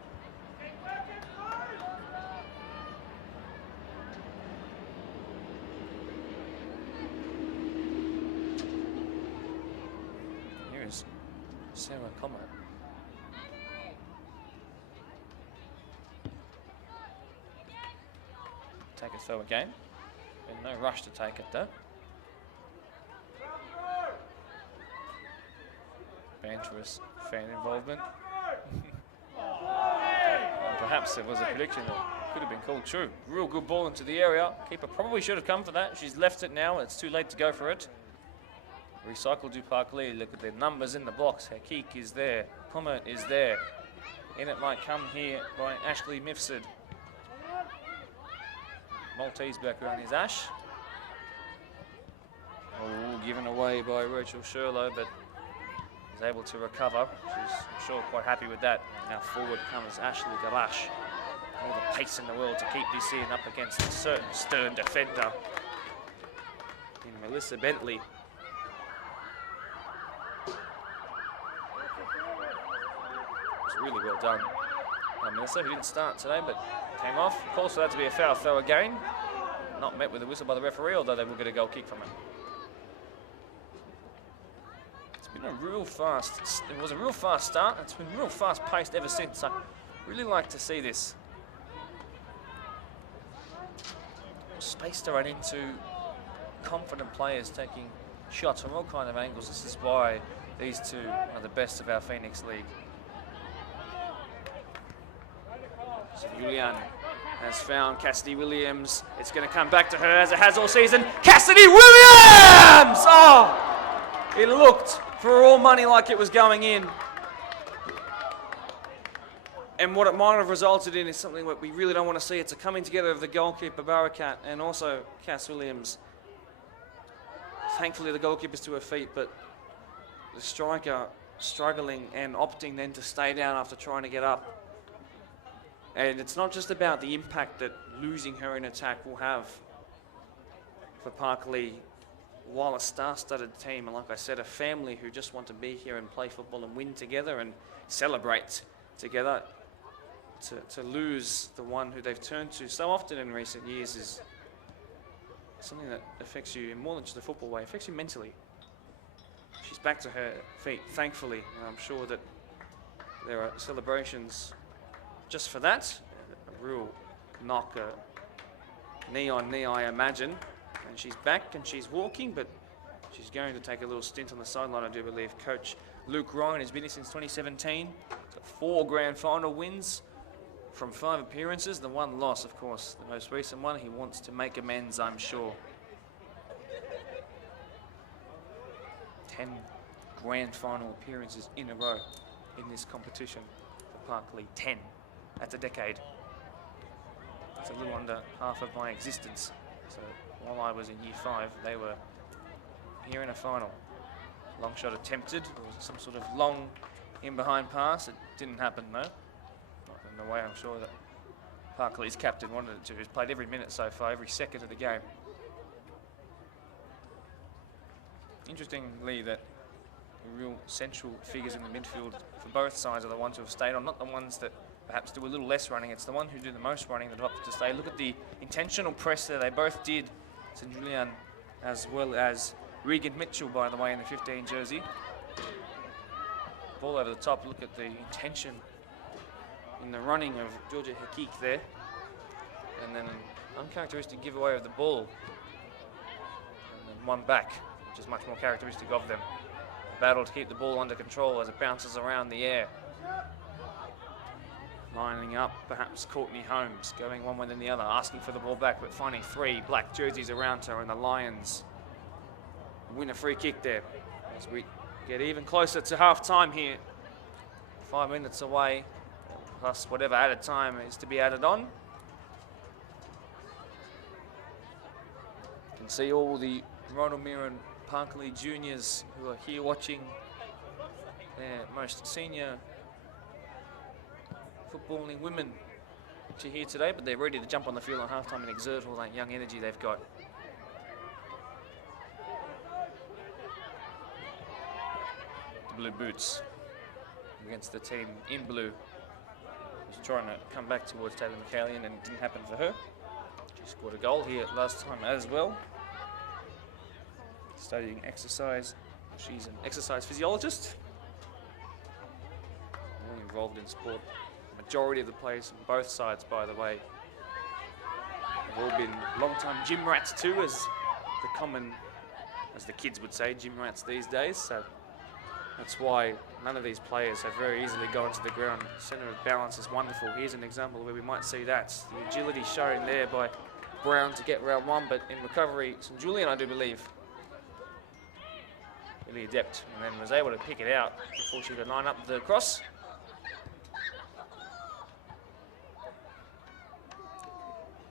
Sarah Comer. Take a throw again. And no rush to take it though. Banterous fan involvement. And perhaps it was a prediction that could have been called true. Real good ball into the area. Keeper probably should have come for that. She's left it now. It's too late to go for it. Recycle to Parklea. Look at the numbers in the blocks. Hakik is there. Comet is there. In it might come here by Ashley Mifsud. Maltese background is Ash. Oh, given away by Rachel Sherlow, but is able to recover. She's, I'm sure, quite happy with that. Now forward comes Ashley Gabash. All the pace in the world to keep this in up against a certain stern defender in Melissa Bentley. Really well done. Melissa, who didn't start today, but came off. Calls for that to be a foul throw again. Not met with a whistle by the referee, although they will get a goal kick from it. It's been a real fast, it was a real fast start. It's been real fast paced ever since. I really like to see this. Space to run into, confident players taking shots from all kinds of angles. This is why these two are the best of our Phoenix League. So Julian has found Cassidy Williams. It's going to come back to her as it has all season. Cassidy Williams! Oh, it looked for all money like it was going in. And what it might have resulted in is something that we really don't want to see. It's a coming together of the goalkeeper, Barakat, and also Cass Williams. Thankfully, the goalkeeper's to her feet, but the striker struggling and opting then to stay down after trying to get up. And it's not just about the impact that losing her in attack will have for Parklea. While a star-studded team, and like I said, a family who just want to be here and play football and win together and celebrate together, to lose the one who they've turned to so often in recent years is something that affects you in more than just a football way. It affects you mentally. She's back to her feet, thankfully, and I'm sure that there are celebrations just for that. A real knock, knee on knee, I imagine. And she's back and she's walking, but she's going to take a little stint on the sideline, I do believe. Coach Luke Ryan has been here since 2017. He's got 4 grand final wins from 5 appearances. The 1 loss, of course, the most recent one. He wants to make amends, I'm sure. 10 grand final appearances in a row in this competition for Parklea. 10. That's a decade. It's a little under half of my existence. So while I was in year 5, they were here in a final. Long shot attempted. There was some sort of long in behind pass. It didn't happen though. Not in the way I'm sure that Parklea's captain wanted it to. He's played every minute so far, every second of the game. Interestingly, that the real central figures in the midfield for both sides are the ones who have stayed on, not the ones that perhaps do a little less running. It's the one who do the most running that have opted to stay. Look at the intentional press there. They both did. St. Julian as well as Regan Mitchell, by the way, in the 15 jersey. Ball over the top. Look at the intention in the running of Georgia Hakik there. And then an uncharacteristic giveaway of the ball. And then one back, which is much more characteristic of them. battle to keep the ball under control as it bounces around the air. Lining up, perhaps Courtney Holmes, going one way than the other, asking for the ball back, but finding 3 black jerseys around her, and the Lions win a free kick there as we get even closer to half-time here. 5 minutes away, plus whatever added time is to be added on. You can see all the Rydalmere and Parklea juniors who are here watching their most senior footballing women which are here today, but they're ready to jump on the field on halftime and exert all that young energy they've got. The blue boots against the team in blue. She's trying to come back towards Taylor McCallion, and it didn't happen for her. She scored a goal here last time as well. Studying exercise. She's an exercise physiologist. Really involved in sport. Majority of the players on both sides, by the way, have all been long-time gym rats too, as the kids would say, gym rats these days. So that's why none of these players have very easily gone to the ground. Centre of balance is wonderful. Here's an example where we might see that. The agility shown there by Brown to get round 1, but in recovery, St Julian, I do believe, really adept, and then was able to pick it out before she could line up the cross.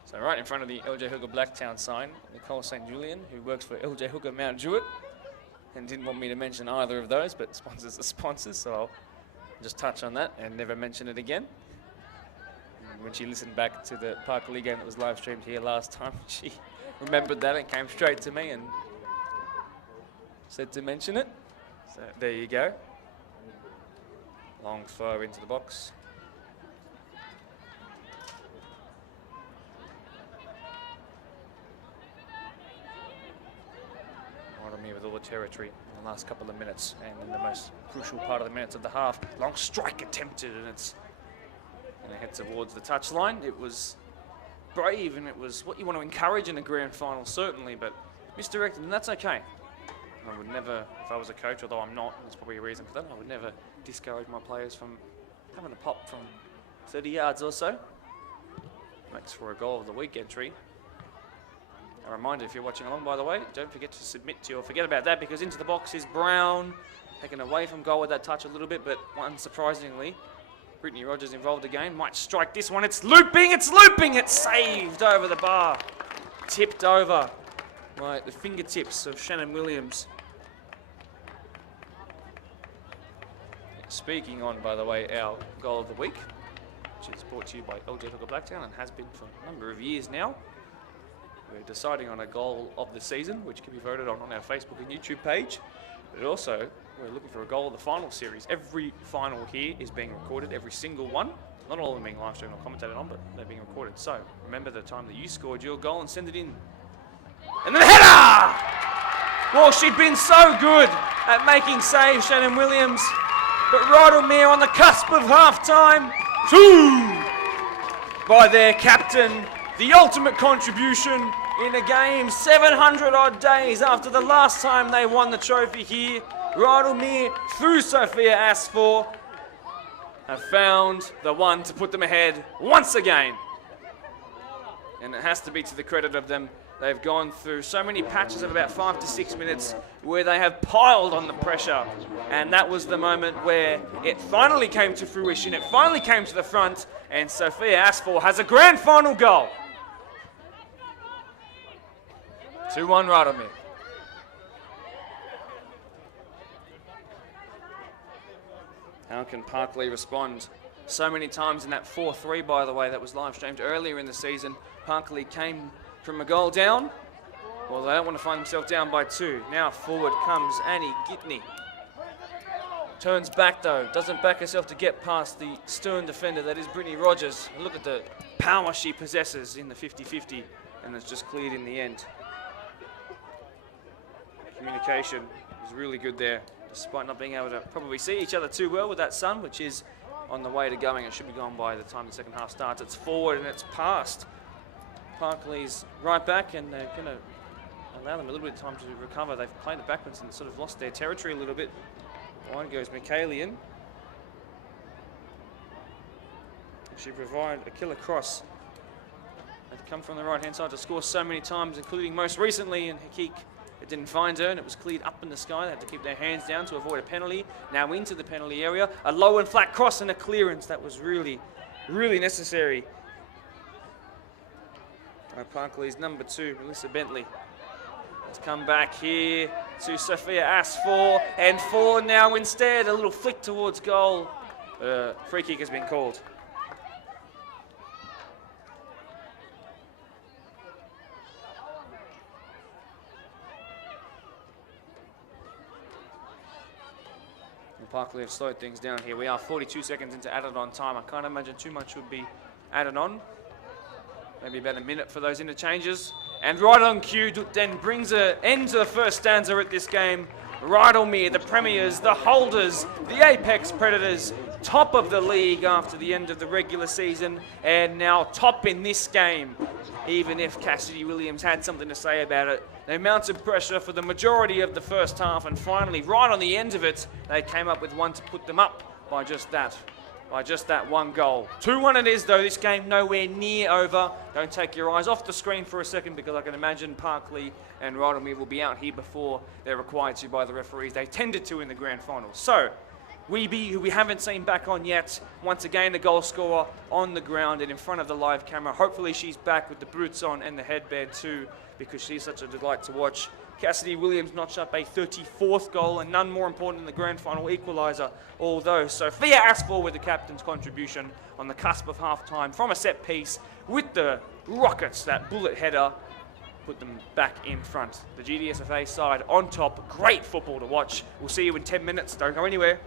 So right in front of the LJ Hooker Blacktown sign, Nicole St Julian, who works for LJ Hooker Mount Druitt, and didn't want me to mention either of those, but sponsors are sponsors, so I'll just touch on that and never mention it again. And when she listened back to the Parklea game that was live streamed here last time, she remembered that and came straight to me and said to mention it. So there you go. Long throw into the box. Me with all the territory in the last couple of minutes, and in the most crucial part of the minutes of the half. Long strike attempted, and it's going to head towards the touchline. It was brave, and it was what you want to encourage in a grand final, certainly, but misdirected, and that's okay. I would never, if I was a coach, although I'm not, there's probably a reason for that, I would never discourage my players from having a pop from 30 yards or so. Makes for a goal of the week entry. A reminder, if you're watching along, by the way, don't forget to submit to, or forget about that, because into the box is Brown, taken away from goal with that touch a little bit, but unsurprisingly, Brittany Rogers involved again, might strike this one. It's looping, it's saved over the bar. Tipped over by the fingertips of Shannon Williams. Speaking on, by the way, our goal of the week, which is brought to you by LJ Hooker Blacktown and has been for a number of years now. We're deciding on a goal of the season, which can be voted on our Facebook and YouTube page. But also, we're looking for a goal of the final series. Every final here is being recorded, every single one. Not all of them being live streamed or commentated on, but they're being recorded. So remember the time that you scored your goal and send it in. And then the header! Well, she'd been so good at making saves, Shannon Williams. But Rydalmere on the cusp of half-time. By their captain. The ultimate contribution in a game 700 odd days after the last time they won the trophy here. Rydalmere, through Sophia Asfor, have found the one to put them ahead once again. And it has to be to the credit of them. They've gone through so many patches of about 5 to 6 minutes where they have piled on the pressure. And that was the moment where it finally came to fruition. It finally came to the front, and Sophia Asfor has a grand final goal. 2-1 Rydalmere. How can Parklea respond? So many times in that 4-3, by the way, that was live streamed earlier in the season, Parklea came from a goal down. Well, they don't want to find themselves down by 2. Now forward comes Annie Gitney. Turns back though, doesn't back herself to get past the stern defender that is Brittany Rogers. Look at the power she possesses in the 50-50, and it's just cleared in the end. Communication was really good there, despite not being able to probably see each other too well with that sun, which is on the way to going. It should be gone by the time the second half starts. It's forward and it's past Parklea's right back, and they're going to allow them a little bit of time to recover. They've played it backwards and sort of lost their territory a little bit. On goes Michaelian. She provided a killer cross. Had come from the right-hand side to score so many times, including most recently in Hakik. It didn't find her, and it was cleared up in the sky. They had to keep their hands down to avoid a penalty. Now into the penalty area. A low and flat cross and a clearance. That was really, really necessary. Parklea's number 2, Melissa Bentley. Let's come back here to Sophia Ass, 4 and 4 now instead. A little flick towards goal. Free kick has been called. Parklea have slowed things down here. We are 42 seconds into added on time. I can't imagine too much would be added on. Maybe about a minute for those interchanges. And right on cue then brings an end to the first stanza at this game. Rydalmere, the premiers, the holders, the apex predators, top of the league after the end of the regular season, and now top in this game. Even if Cassidy Williams had something to say about it, they mounted pressure for the majority of the first half, and finally, right on the end of it, they came up with one to put them up by just that one goal. 2-1 it is, though. This game nowhere near over. Don't take your eyes off the screen for a second, because I can imagine Parklea and Rydalmere will be out here before they're required to by the referees. They tended to in the grand final. So, Weeby, who we haven't seen back on yet, once again the goal scorer on the ground and in front of the live camera. Hopefully she's back with the boots on and the headband too, because she's such a delight to watch. Cassidy Williams notched up a 34th goal, and none more important than the grand final equaliser, although Sophia Aspel with the captain's contribution on the cusp of half-time from a set piece with the Rockets, that bullet header, put them back in front. The GDSFA side on top. Great football to watch. We'll see you in 10 minutes. Don't go anywhere.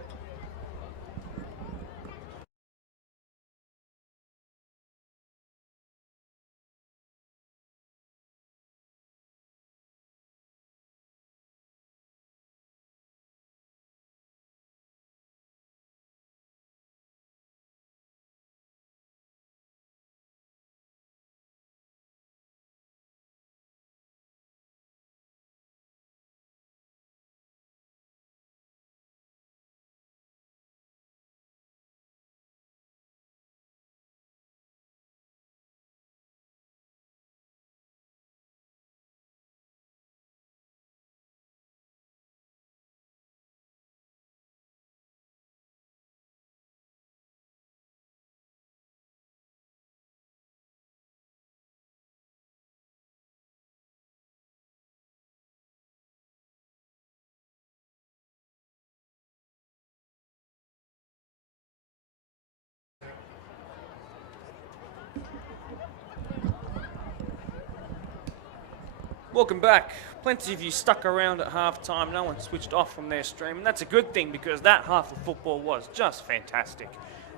Welcome back. Plenty of you stuck around at half-time. No one switched off from their stream, and that's a good thing, because that half of football was just fantastic.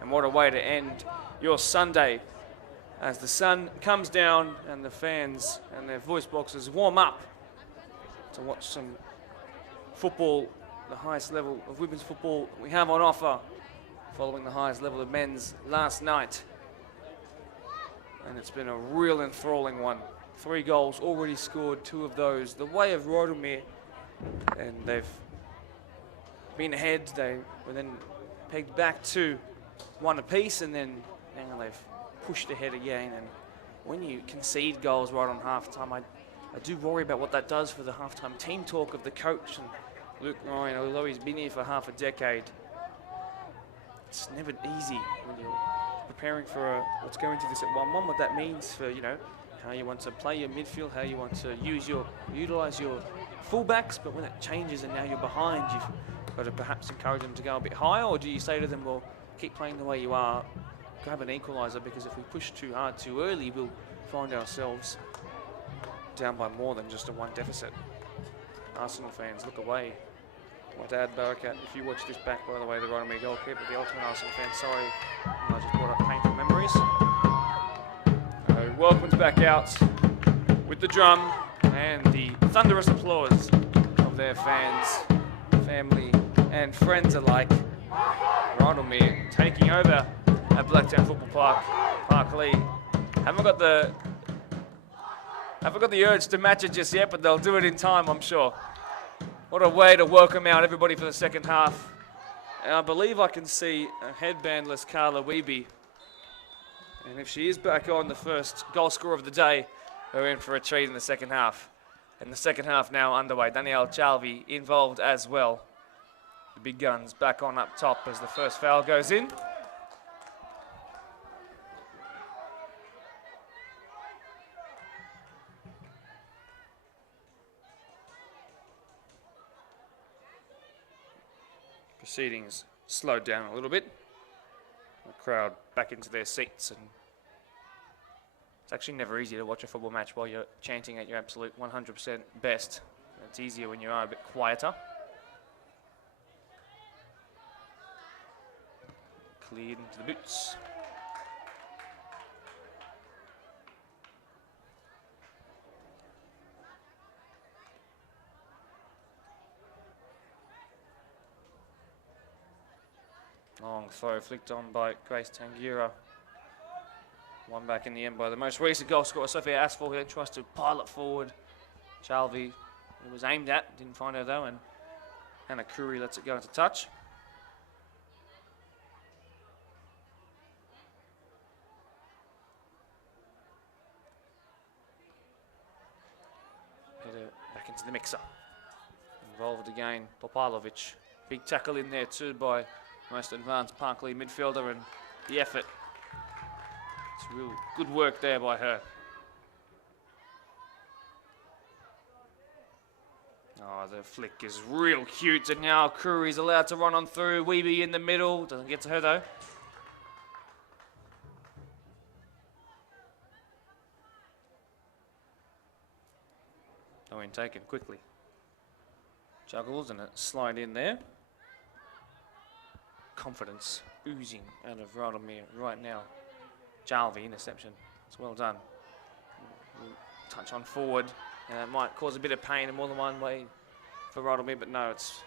And what a way to end your Sunday as the sun comes down and the fans and their voice boxes warm up to watch some football, the highest level of women's football we have on offer, following the highest level of men's last night. And it's been a real enthralling one. 3 goals already scored, 2 of those the way of Rydalmere, and they've been ahead. They were then pegged back to 1 apiece, and then now they've pushed ahead again. And when you concede goals right on halftime, I do worry about what that does for the halftime team talk of the coach. And Luke Ryan, although he's been here for half a decade, it's never easy when you're preparing for what's going to this at 1-1, what that means for, you know, how you want to play your midfield, how you want to utilise your fullbacks. But when it changes and now you're behind, you've got to perhaps encourage them to go a bit higher, or do you say to them, well, keep playing the way you are, grab an equaliser, because if we push too hard too early, we'll find ourselves down by more than just a 1 deficit. Arsenal fans, look away. My dad, Barakat, if you watch this back, by the way, the Rydalmere goalkeeper, the ultimate Arsenal fan, sorry, I just brought up painful memories. Welcome's back out with the drum and the thunderous applause of their fans, family and friends alike. Rydalmere taking over at Blacktown Football Park, Parklea. Haven't got the Haven't got the urge to match it just yet, but they'll do it in time, I'm sure. What a way to welcome out everybody for the second half. And I believe I can see a headbandless Carla Wiebe. And if she is back on, the first goal scorer of the day, we're in for a treat in the second half. And the second half now underway. Danielle Chalvi involved as well. The big guns back on up top as the first foul goes in. Proceedings slowed down a little bit. The crowd back into their seats, and it's actually never easy to watch a football match while you're chanting at your absolute 100% best. It's easier when you are a bit quieter. Cleared into the boots. Long throw flicked on by Grace Tangira. One back in the end by the most recent goal scorer, Sophia Asfall, who then tries to pile it forward. Chalvi, who was aimed at, didn't find her though, and Hannah Curry lets it go into touch. Header back into the mixer. Involved again, Popalovic. Big tackle in there too by most advanced Parklea midfielder, and the effort. It's real good work there by her. Oh, the flick is real cute, and now Curry's allowed to run on through. Wiebe in the middle, doesn't get to her though. Oh, in taken quickly. Juggles and a slide in there. Confidence oozing out of Rydalmere right now. Chalvi, interception. It's well done. Touch on forward. And it might cause a bit of pain in more than one way for Rydalmere, but no, it's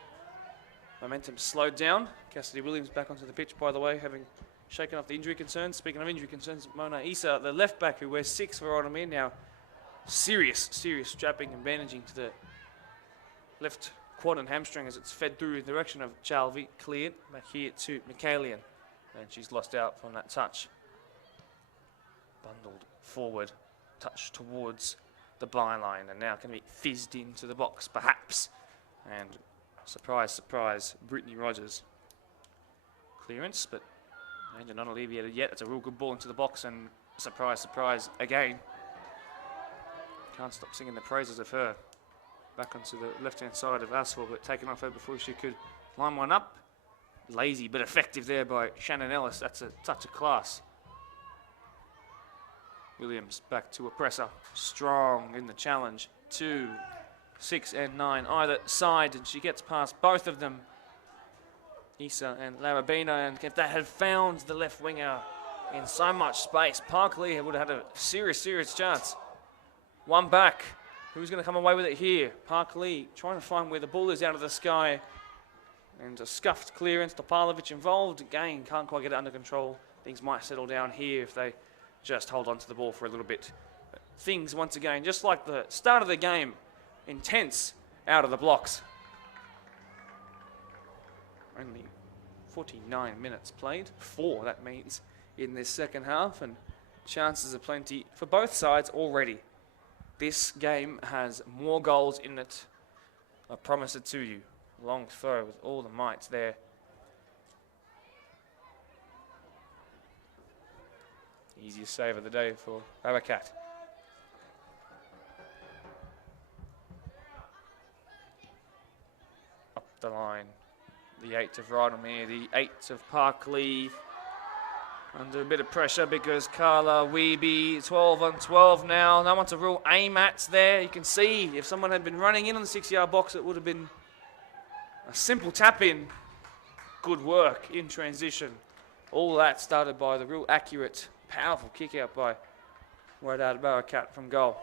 momentum slowed down. Cassidy Williams back onto the pitch, by the way, having shaken off the injury concerns. Speaking of injury concerns, Mona Issa, the left back who wears 6 for Rydalmere, now serious strapping and bandaging to the left quad and hamstring as it's fed through the direction of Chalvi. Cleared back here to Michaelian, and she's lost out from that touch. Bundled forward, touch towards the byline, and now can be fizzed into the box perhaps. And surprise, surprise, Brittany Rogers. Clearance, but danger not alleviated yet. It's a real good ball into the box, and surprise, surprise again. Can't stop singing the praises of her. Back onto the left-hand side of Asphalt, but taken off her before she could line one up. Lazy but effective there by Shannon Ellis. That's a touch of class. Williams back to a presser. Strong in the challenge. 2, 6 and 9 either side, and she gets past both of them. Issa and Larabina, and if they had found the left winger in so much space, Parklea would have had a serious chance. One back. Who's going to come away with it here? Parklea trying to find where the ball is out of the sky. And a scuffed clearance. Topalovic involved. Again, can't quite get it under control. Things might settle down here if they just hold on to the ball for a little bit. But things, once again, just like the start of the game, intense out of the blocks. Only 49 minutes played. 4, that means, in this second half. And chances are plenty for both sides already. This game has more goals in it. I promise it to you. Long throw with all the might there. Easiest save of the day for Arakat. Up the line. The 8 of Rydalmere, the 8 of Parklea. Under a bit of pressure because Carla Wiebe, 12 on 12 now. No one to real aim at there. You can see if someone had been running in on the 6-yard box, it would have been a simple tap in. Good work in transition. All that started by the real accurate, powerful kick out by Rydalmere Barakat from goal.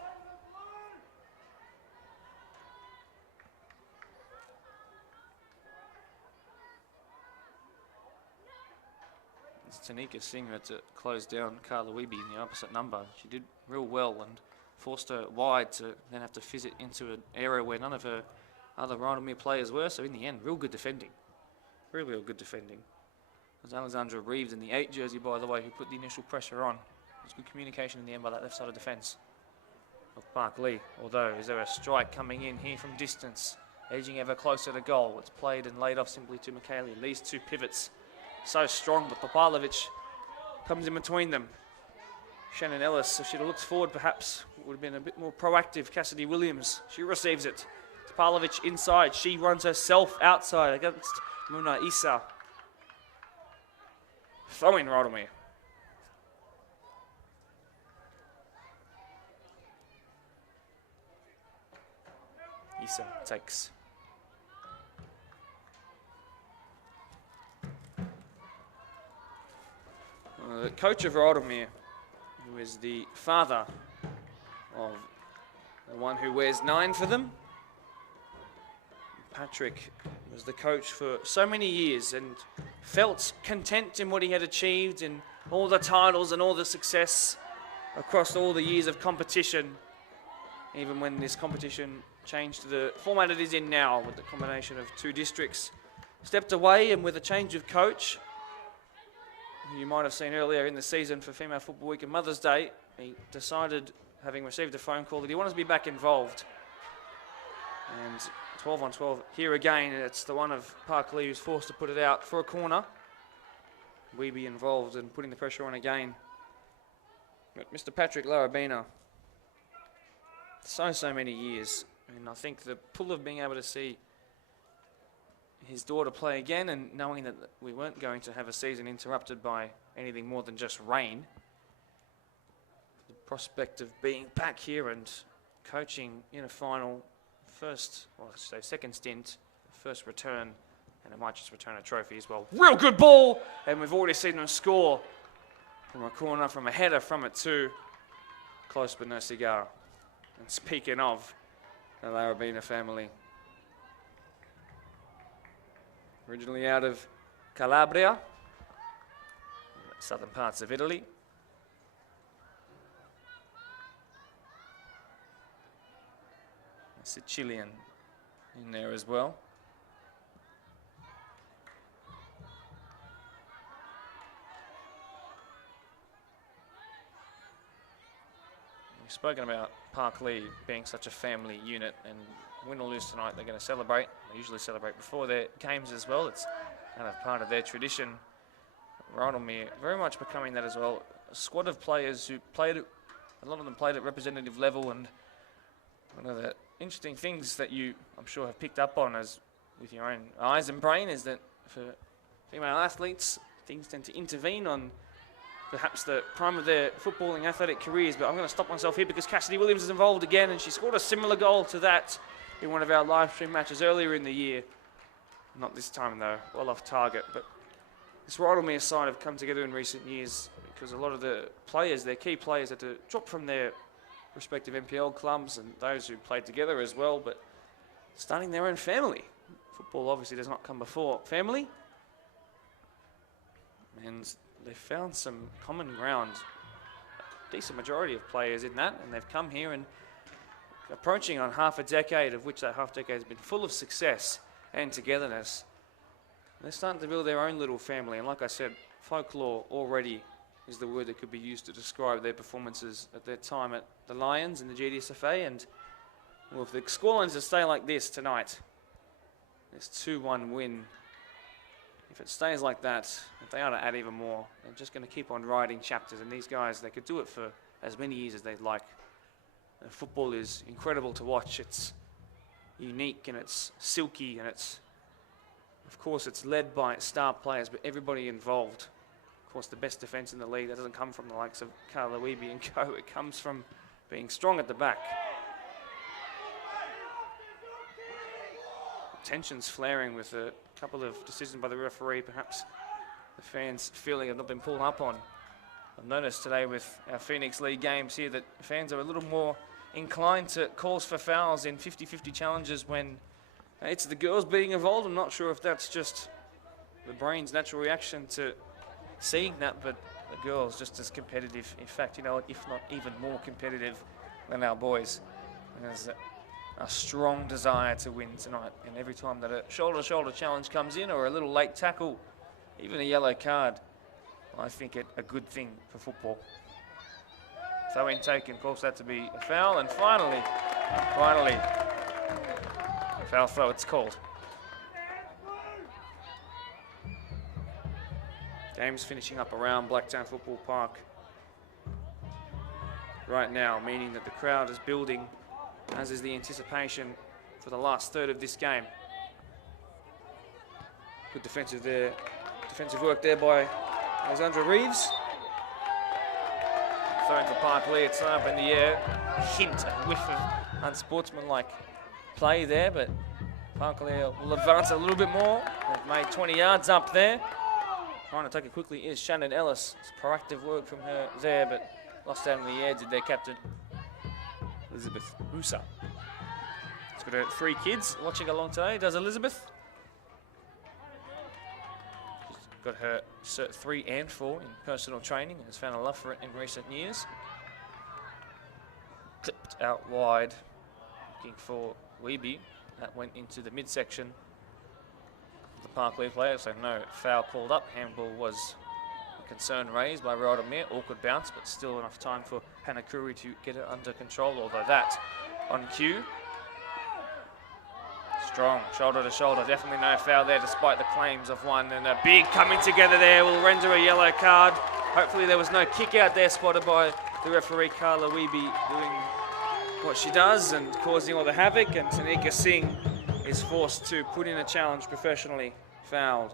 It's Tanika Singer to close down Carla Wiebe in the opposite number. She did real well, and forced her wide to then have to fizz it into an area where none of her other Rydalmere players were. So in the end, real good defending. Real good defending. It was Alexandra Reeves in the 8 jersey, by the way, who put the initial pressure on. It was good communication in the end by that left side of defence of Parklea. Although, is there a strike coming in here from distance? Edging ever closer to goal. It's played and laid off simply to Michaeli. These two pivots so strong, but Popalovic comes in between them. Shannon Ellis, if she'd have looked forward, perhaps would have been a bit more proactive. Cassidy Williams, she receives it. Popalovic inside. She runs herself outside against Muna Issa. Throw in Rydalmere. Issa takes. The coach of Rydalmere, who is the father of the one who wears 9 for them. Patrick was the coach for so many years and felt content in what he had achieved in all the titles and all the success across all the years of competition, even when this competition changed to the format it is in now with the combination of 2 districts. Stepped away, and with a change of coach, you might have seen earlier in the season for Female Football Week and Mother's Day, he decided, having received a phone call, that he wanted to be back involved. And 12 on 12 here again, it's the one of Parklea who's forced to put it out for a corner. We be involved in putting the pressure on again. But Mr. Patrick Larabina, so many years, and I think the pull of being able to see his daughter play again, and knowing that we weren't going to have a season interrupted by anything more than just rain, the prospect of being back here and coaching in a final, second stint, first return, and it might just return a trophy as well. Real good ball, and we've already seen them score from a corner, from a header from it too. Close but no cigar. And speaking of the Larabina family, originally out of Calabria, southern parts of Italy. A Sicilian in there as well. We've spoken about Parklea being such a family unit, and win or lose tonight, they're going to celebrate. They usually celebrate before their games as well. It's kind of part of their tradition. Rydalmere very much becoming that as well. A squad of players who played at, a lot of them played at representative level, and one of the interesting things that you, I'm sure, have picked up on as with your own eyes and brain is that for female athletes, things tend to intervene on perhaps the prime of their footballing athletic careers. But I'm going to stop myself here because Cassidy Williams is involved again, and she scored a similar goal to that in one of our live stream matches earlier in the year. Not this time though, well off target. But this Rydalmere side have come together in recent years because a lot of the players, their key players, had to drop from their respective NPL clubs, and those who played together as well, but starting their own family. Football obviously does not come before family. And they found some common ground. A decent majority of players in that, and they've come here and approaching on half a decade, of which that half decade has been full of success and togetherness. They're starting to build their own little family, and like I said, folklore already is the word that could be used to describe their performances at their time at the Lions in the GDSFA. And well, if the scorelines to stay like this tonight, this 2-1 win, if it stays like that, if they are to add even more, they're just going to keep on writing chapters. And these guys, they could do it for as many years as they'd like. Football is incredible to watch. It's unique and it's silky, and it's, of course, it's led by star players, but everybody involved. Of course, the best defence in the league, that doesn't come from the likes of Carla Weeby and co. It comes from being strong at the back. Tensions flaring with a couple of decisions by the referee, perhaps the fans feeling have not been pulled up on. I've noticed today with our Phoenix League games here that fans are a little more inclined to calls for fouls in 50-50 challenges when it's the girls being involved. I'm not sure if that's just the brain's natural reaction to seeing that, but the girls just as competitive. In fact, you know, if not even more competitive than our boys. And there's a strong desire to win tonight. And every time that a shoulder-to-shoulder challenge comes in, or a little late tackle, even a yellow card, I think it a good thing for football. So in taken, calls that to be a foul, and finally, foul throw, it's called. Game's finishing up around Blacktown Football Park right now, meaning that the crowd is building, as is the anticipation for the last third of this game. Good defensive work there by Alexandra Reeves. Thrown for Parklea, it's up in the air. Hint, a whiff of unsportsmanlike play there, but Parklea will advance a little bit more. They've made 20 yards up there. Trying to take it quickly is Shannon Ellis. It's proactive work from her there, but lost out in the air did their captain, Elizabeth Musa. She's got her 3 kids watching along today, does Elizabeth? She's got her Cert 3 and 4 in personal training and has found a love for it in recent years. Clipped out wide, looking for Weeby. That went into the midsection. The Parklea player, so no foul called up. Handball was a concern raised by Rydalmere. Awkward bounce, but still enough time for Hanakuri to get it under control, although that on cue. Strong, shoulder to shoulder, definitely no foul there despite the claims of one, and a big coming together there will render a yellow card. Hopefully there was no kick out there spotted by the referee, Carla Weeby, doing what she does and causing all the havoc, and Tanika Singh is forced to put in a challenge professionally fouled.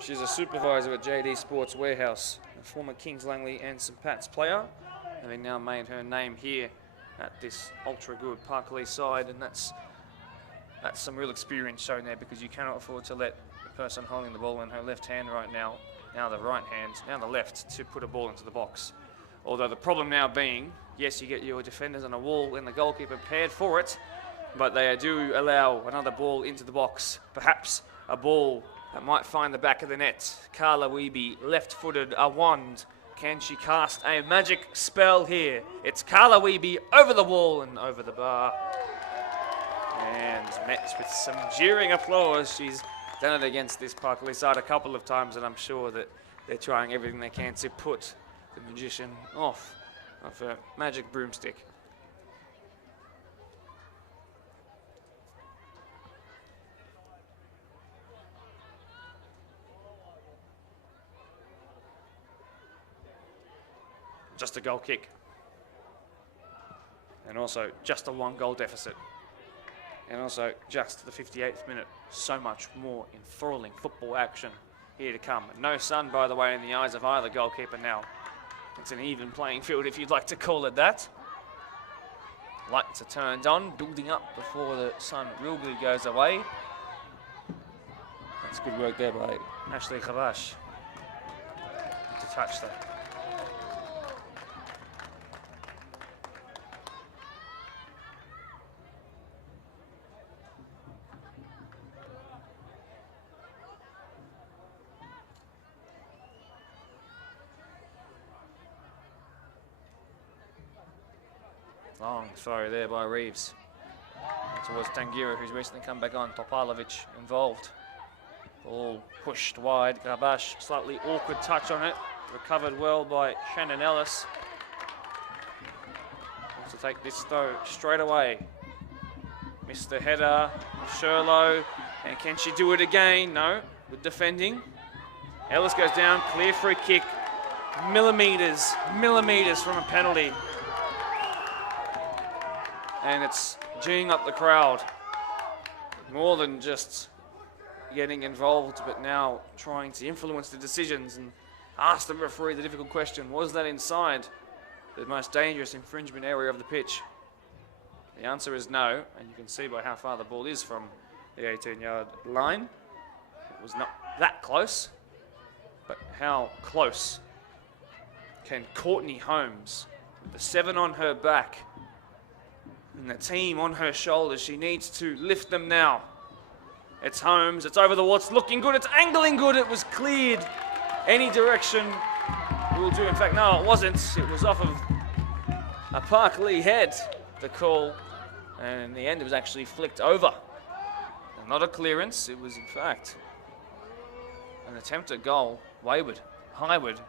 She's a supervisor at JD Sports Warehouse, a former Kings Langley and St Pat's player, having now made her name here at this ultra good Parklea side, and that's some real experience shown there, because you cannot afford to let the person holding the ball in her left hand right now the right hand, now the left, to put a ball into the box. Although the problem now being, yes, you get your defenders on a wall and the goalkeeper prepared for it, but they do allow another ball into the box. Perhaps a ball that might find the back of the net. Carla Weeby, left-footed, a wand. Can she cast a magic spell here? It's Carla Weeby over the wall and over the bar. And met with some jeering applause. She's done it against this Parklea side a couple of times, and I'm sure that they're trying everything they can to put the magician off of a magic broomstick. Just a goal kick. And also just a 1-goal deficit. And also just the 58th minute. So much more enthralling football action here to come. No sun, by the way, in the eyes of either goalkeeper now. It's an even playing field, if you'd like to call it that. Lights are turned on, building up before the sun really goes away. That's good work there by Ashley Khabash to touch that. Long throw there by Reeves towards Tangira, who's recently come back on. Topalovic involved. Ball pushed wide. Gabash, slightly awkward touch on it. Recovered well by Shannon Ellis. Wants to take this throw straight away. Missed the header. Sherlow. And can she do it again? No. Good defending. Ellis goes down. Clear free kick. Millimetres from a penalty. And it's geeing up the crowd. More than just getting involved, but now trying to influence the decisions and ask the referee the difficult question, was that inside the most dangerous infringement area of the pitch? The answer is no, and you can see by how far the ball is from the 18-yard line. It was not that close, but how close can Courtney Holmes, with the 7 on her back, and the team on her shoulders, she needs to lift them now. It's Holmes, it's over the wall, it's looking good, it's angling good, it was cleared any direction will do. In fact, no, it wasn't. It was off of a Parklea head, the call. And in the end, it was actually flicked over. And not a clearance. It was, in fact, an attempt at goal. Wayward, highward.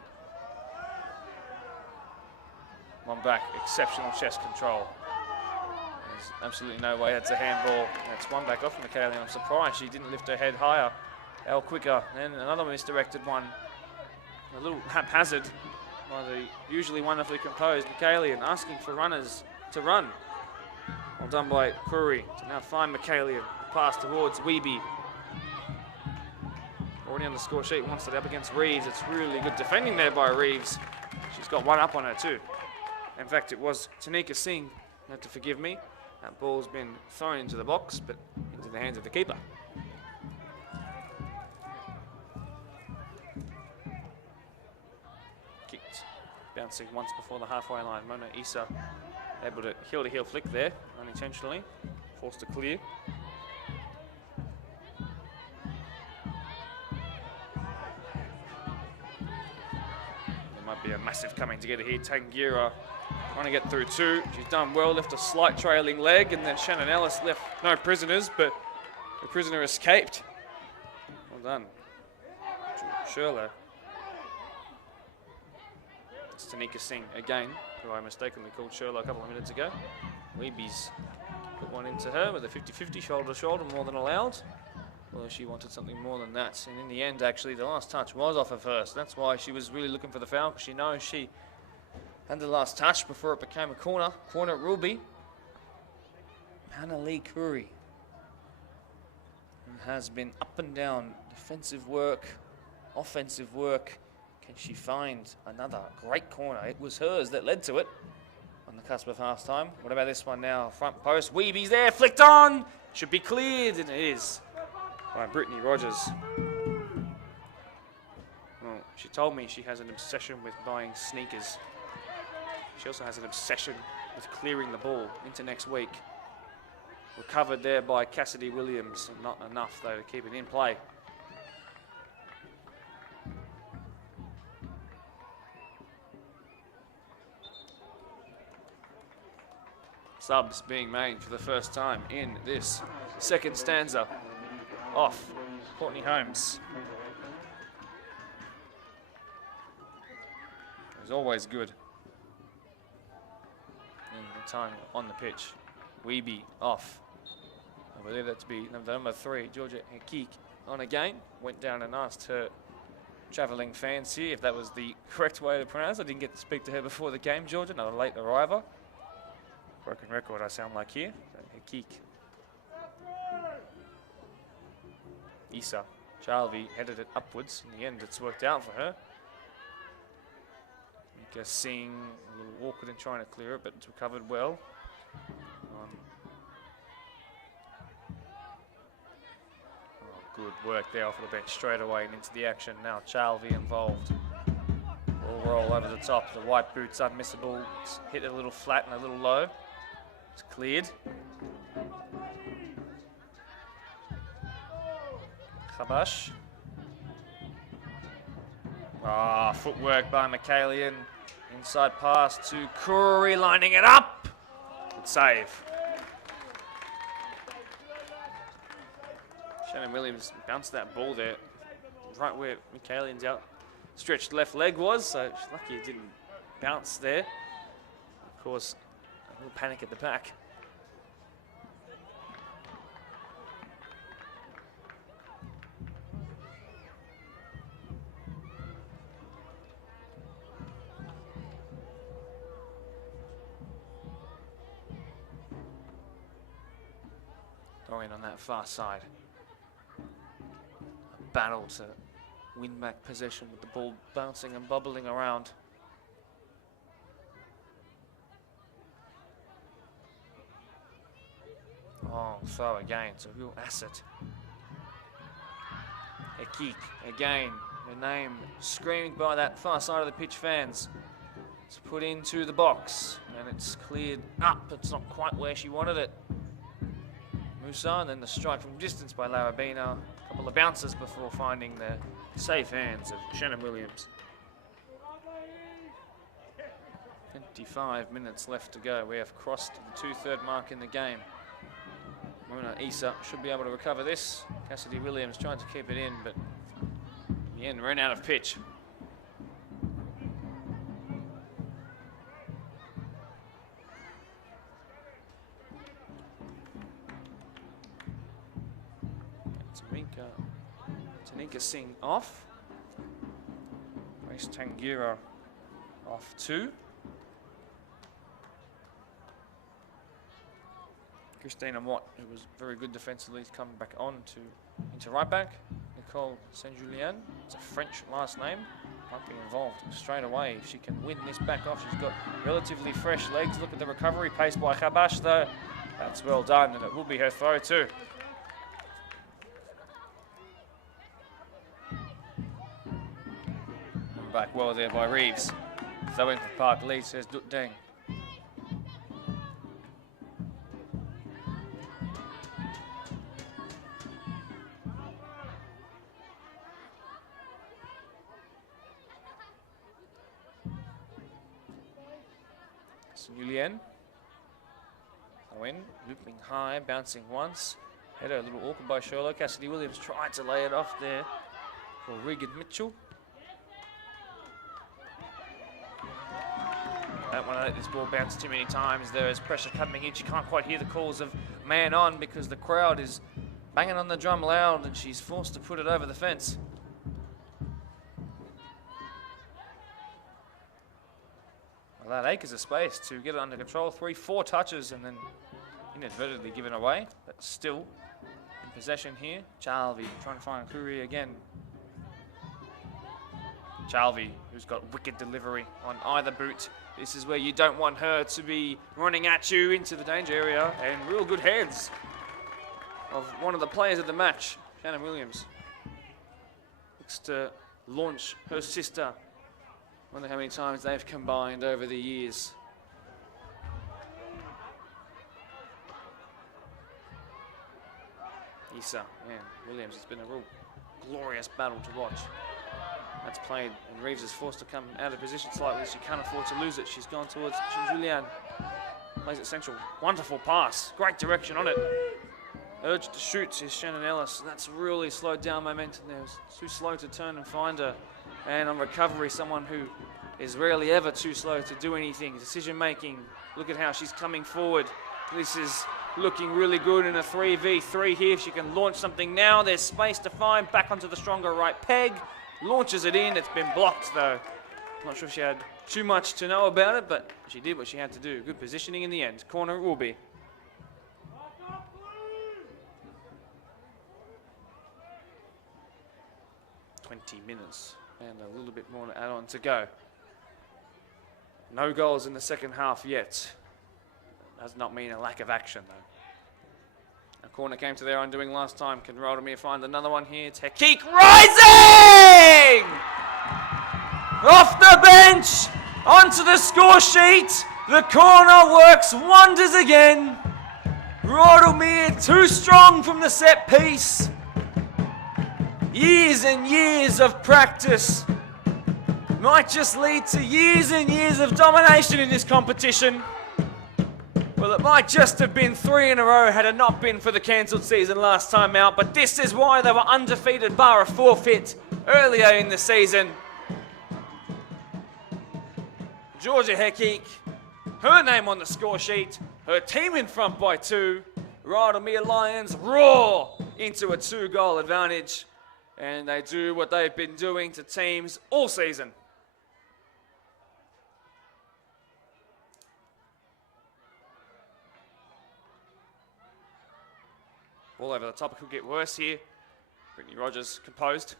One back, exceptional chest control. There's absolutely no way that's a handball. That's one back off from McKaylee. I'm surprised she didn't lift her head higher. Quicker. Then another misdirected one. A little haphazard by the usually wonderfully composed McKaylee, and asking for runners to run. Well done by Curry to now find McKaylee. Pass towards Weeby. Already on the score sheet, wants it up against Reeves. It's really good defending there by Reeves. She's got one up on her too. In fact, it was Tanika Singh. You have to forgive me. That ball's been thrown into the box, but into the hands of the keeper. Kicked, bouncing once before the halfway line. Mona Issa able to heel-to-heel flick there, unintentionally. Forced to clear. Be a massive coming together here. Tangira trying to get through two. She's done well, left a slight trailing leg, and then Shannon Ellis left no prisoners, but the prisoner escaped. Well done. Sherlock. It's Tanika Singh again, who I mistakenly called Sherlock a couple of minutes ago. Weeby's put one into her with a 50-50, shoulder to shoulder, more than allowed. Although she wanted something more than that. And in the end, actually, the last touch was off of her. So that's why she was really looking for the foul, because she knows she had the last touch before it became a corner. Corner it will be. Hannah Lee Curry has been up and down. Defensive work, offensive work. Can she find another great corner? It was hers that led to it on the cusp of half time. What about this one now? Front post. Weeby's there, flicked on. Should be cleared, and it is. By Brittany Rogers. Well, she told me she has an obsession with buying sneakers. She also has an obsession with clearing the ball into next week. Recovered there by Cassidy Williams. Not enough, though, to keep it in play. Subs being made for the first time in this second stanza. Off, Courtney Holmes. It was always good in the time on the pitch. Weeby off. I believe that to be number 3, Georgia Hekik, on again. Went down and asked her travelling fans here if that was the correct way to pronounce it. I didn't get to speak to her before the game, Georgia, another late arriver. Broken record I sound like here. Hekik. Issa Charlvi headed it upwards. In the end, it's worked out for her. Mika Singh, a little awkward in trying to clear it, but it's recovered well. Good work there off the bench straight away and into the action. Now Charlvi involved. Ball roll over the top. The white boots unmissable. It's hit a little flat and a little low. It's cleared. Kabash. Footwork by McKaylee. Inside pass to Curry, lining it up. Good save. Shannon Williams bounced that ball there, right where McKaylee's outstretched left leg was, so she's lucky it didn't bounce there. Of course, a little panic at the back. Going on that far side. A battle to win back possession with the ball bouncing and bubbling around. Oh, throw again. It's a real asset. Hekik again. Her name screamed by that far side of the pitch fans. It's put into the box and it's cleared up. It's not quite where she wanted it. Musa, and then the strike from distance by Larabina. A couple of bounces before finding the safe hands of Shannon Williams. 55 minutes left to go. We have crossed the 2/3 mark in the game. Mona Issa should be able to recover this. Cassidy Williams tried to keep it in, but in the end ran out of pitch. Tanika Singh off. Grace Tangira off 2. Christina Watt, who was very good defensively, is coming back on into right back. Nicole Saint-Julien, it's a French last name, might be involved straight away. If she can win this back off, she's got relatively fresh legs. Look at the recovery pace by Khabash though. That's well done, and it will be her throw too. Back well there by Reeves. Throw in for Parklea, says Dut Deng. Julien. Throw in, looping high, bouncing once. Header a little awkward by Sherlock. Cassidy Williams tried to lay it off there for Regan Mitchell. Don't want to let this ball bounce too many times. There is pressure coming in. She can't quite hear the calls of man on because the crowd is banging on the drum loud and she's forced to put it over the fence. Allowed acres of space to get it under control. 3-4 touches and then inadvertently given away, but still in possession here. Chalvi trying to find Kuri again. Chalvi, who's got wicked delivery on either boot. This is where you don't want her to be running at you into the danger area, and real good hands of one of the players of the match, Shannon Williams. Looks to launch her sister. Wonder how many times they've combined over the years. Issa and Williams, it's been a real glorious battle to watch. That's played, and Reeves is forced to come out of position slightly. She can't afford to lose it. She's gone towards Julian. Plays it central. Wonderful pass. Great direction on it. Urged to shoot is Shannon Ellis. That's really slowed down momentum there. It was too slow to turn and find her. And on recovery, someone who is rarely ever too slow to do anything. Decision making. Look at how she's coming forward. This is looking really good in a 3v3 here. If she can launch something now, there's space to find. Back onto the stronger right peg. Launches it in. It's been blocked though. Not sure if she had too much to know about it, but she did what she had to do. Good positioning in the end. Corner it will be. Minutes and a little bit more to add on to go. No goals in the second half yet. Does not mean a lack of action though. A corner came to their undoing last time. Can Rydalmere find another one here? It's Hekik rising! Off the bench, onto the score sheet. The corner works wonders again. Rydalmere too strong from the set piece. Years and years of practice might just lead to years and years of domination in this competition. Well, it might just have been 3 in a row had it not been for the cancelled season last time out, but this is why they were undefeated bar a forfeit earlier in the season. Georgia Hekik, her name on the score sheet, her team in front by 2. Rydalmere Lions roar into a 2-goal advantage. And they do what they've been doing to teams all season. Ball over the top, it could get worse here. Brittany Rogers composed.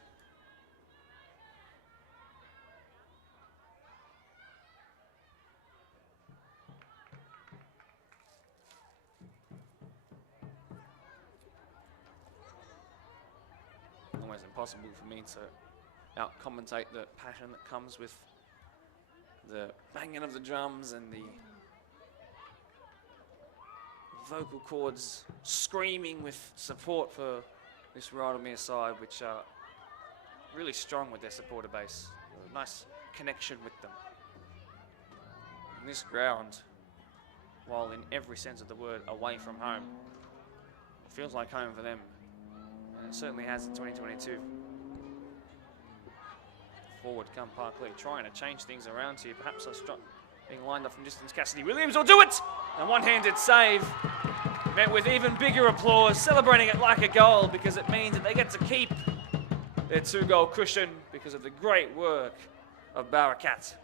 Almost impossible for me to out-commentate the passion that comes with the banging of the drums and the vocal cords screaming with support for this Rydalmere side, which are really strong with their supporter base. A nice connection with them. This ground, while in every sense of the word away from home, feels like home for them. And it certainly has in 2022. Forward come Parklea, trying to change things around here. Perhaps being lined up from distance. Cassidy Williams will do it! A one-handed save, met with even bigger applause, celebrating it like a goal because it means that they get to keep their 2-goal cushion because of the great work of Barakat.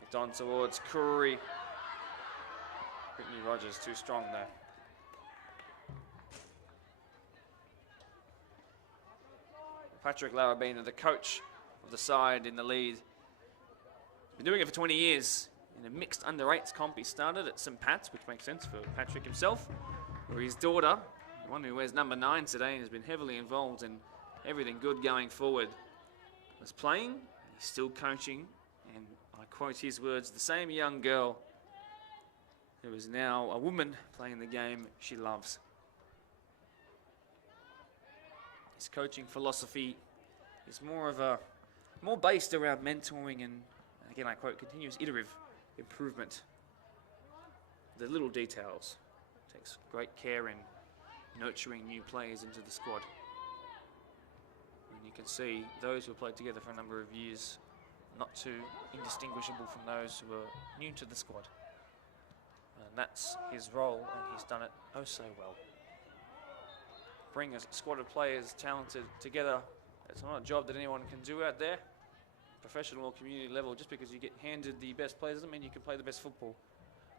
It's on towards Curry. Brittany Rogers too strong though. Patrick Larabina, the coach of the side in the lead. Been doing it for 20 years in a mixed under-8s comp. He started at St. Pat's, which makes sense for Patrick himself, where his daughter, the one who wears number 9 today, has been heavily involved in everything good going forward, was playing, he's still coaching, and I quote his words, the same young girl who is now a woman playing the game she loves. His coaching philosophy is more based around mentoring and, again I quote, continuous iterative improvement. The little details. Takes great care in nurturing new players into the squad. And you can see those who have played together for a number of years not too indistinguishable from those who are new to the squad. And that's his role, and he's done it oh so well. Bring a squad of players talented together. It's not a job that anyone can do out there, professional or community level. Just because you get handed the best players doesn't mean you can play the best football.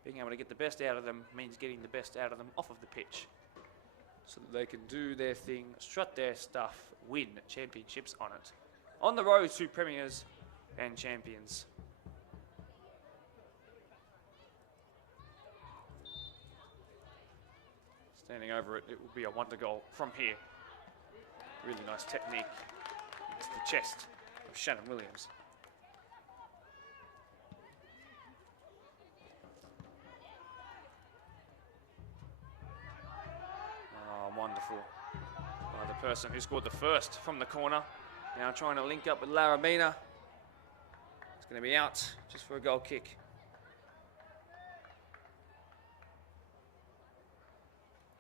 Being able to get the best out of them means getting the best out of them off of the pitch, so that they can do their thing, strut their stuff, win championships on it. On the road to premiers and champions. Standing over it, it will be a wonder goal from here. Really nice technique. It's the chest of Shannon Williams. Oh, wonderful. The person who scored the first from the corner. Now trying to link up with Larabina. It's going to be out just for a goal kick.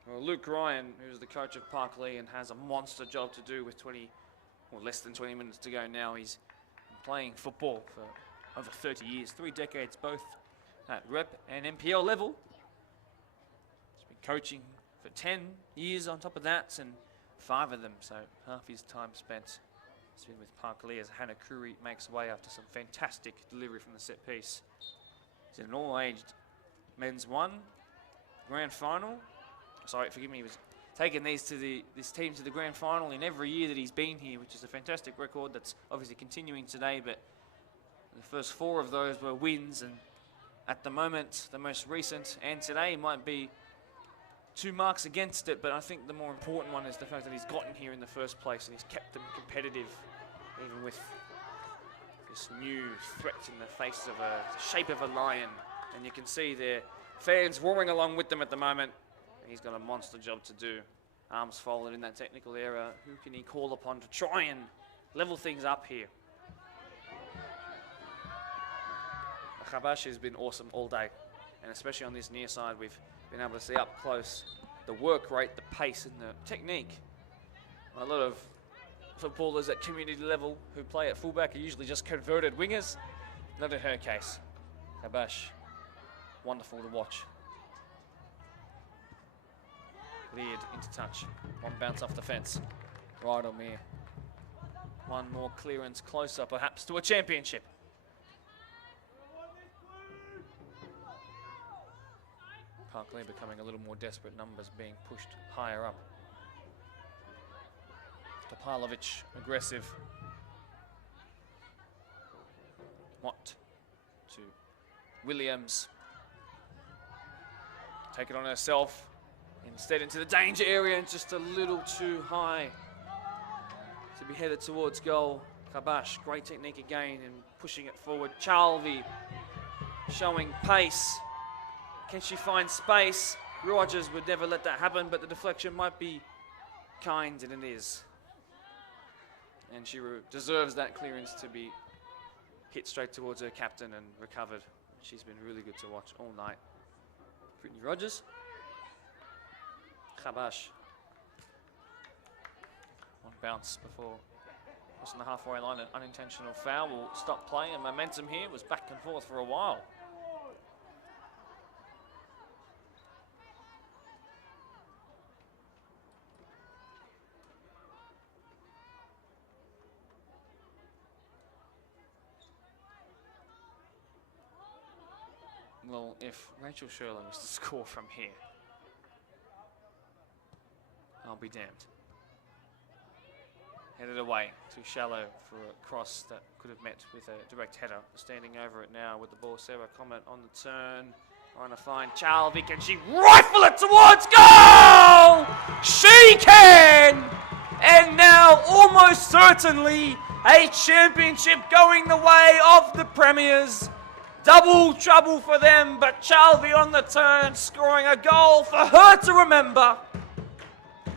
Well, Luke Ryan, who's the coach of Parklea and has a monster job to do with less than 20 minutes to go now. He's been playing football for over 30 years, 3 decades both at rep and MPL level. He's been coaching for 10 years on top of that, and 5 of them, so half his time spent has been with Parklea as Hannah Curry makes way after some fantastic delivery from the set piece. He's in an all-aged men's 1 grand final. Sorry, forgive me, he was taking this team to the grand final in every year that he's been here, which is a fantastic record that's obviously continuing today, but the first 4 of those were wins, and at the moment, the most recent, and today might be 2 marks against it, but I think the more important one is the fact that he's gotten here in the first place and he's kept them competitive, even with this new threat in the face of the shape of a lion, and you can see their fans roaring along with them at the moment. He's got a monster job to do. Arms folded in that technical area. Who can he call upon to try and level things up here? Khabash has been awesome all day, and especially on this near side, we've been able to see up close the work rate, the pace, and the technique. A lot of footballers at community level who play at fullback are usually just converted wingers. Not in her case. Khabash, wonderful to watch. Cleared into touch. 1 bounce off the fence. Rydalmere. 1 more clearance closer, perhaps, to a championship. Parklea becoming a little more desperate, numbers being pushed higher up. Topalovic, aggressive. Mott to Williams. Take it on herself. Instead into the danger area, and just a little too high to be headed towards goal. Khabash, great technique again and pushing it forward. Chalvi showing pace. Can she find space? Rogers would never let that happen, but the deflection might be kind, and it is. And she deserves that clearance to be hit straight towards her captain and recovered. She's been really good to watch all night. Brittany Rogers. Khabash. One bounce before crossing the halfway line, an unintentional foul will stop play, and momentum here was back and forth for a while. Well, if Rachel Sherlin was to score from here, I'll be damned. Headed away, too shallow for a cross that could have met with a direct header. Standing over it now with the ball, Sarah Comet on the turn. Trying to find Chalvey. Can she rifle it towards goal? She can! And now, almost certainly, a championship going the way of the Premiers. Double trouble for them, but Chalvey on the turn, scoring a goal for her to remember.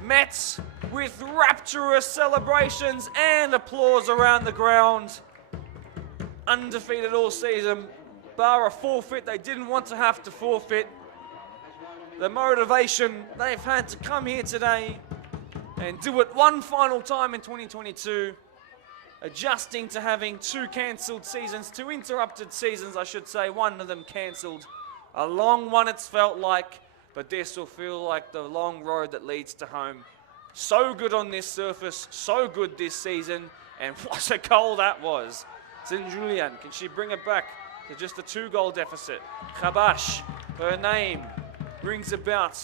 Met with rapturous celebrations and applause around the ground. Undefeated all season, bar a forfeit they didn't want to have to forfeit. The motivation they've had to come here today and do it one final time in 2022. Adjusting to having 2 cancelled seasons, 2 interrupted seasons, I should say, one of them cancelled. A long one it's felt like, but this will feel like the long road that leads to home. So good on this surface, so good this season, and what a goal that was. Saint-Julien, can she bring it back to just a 2-goal deficit? Khabash, her name, brings about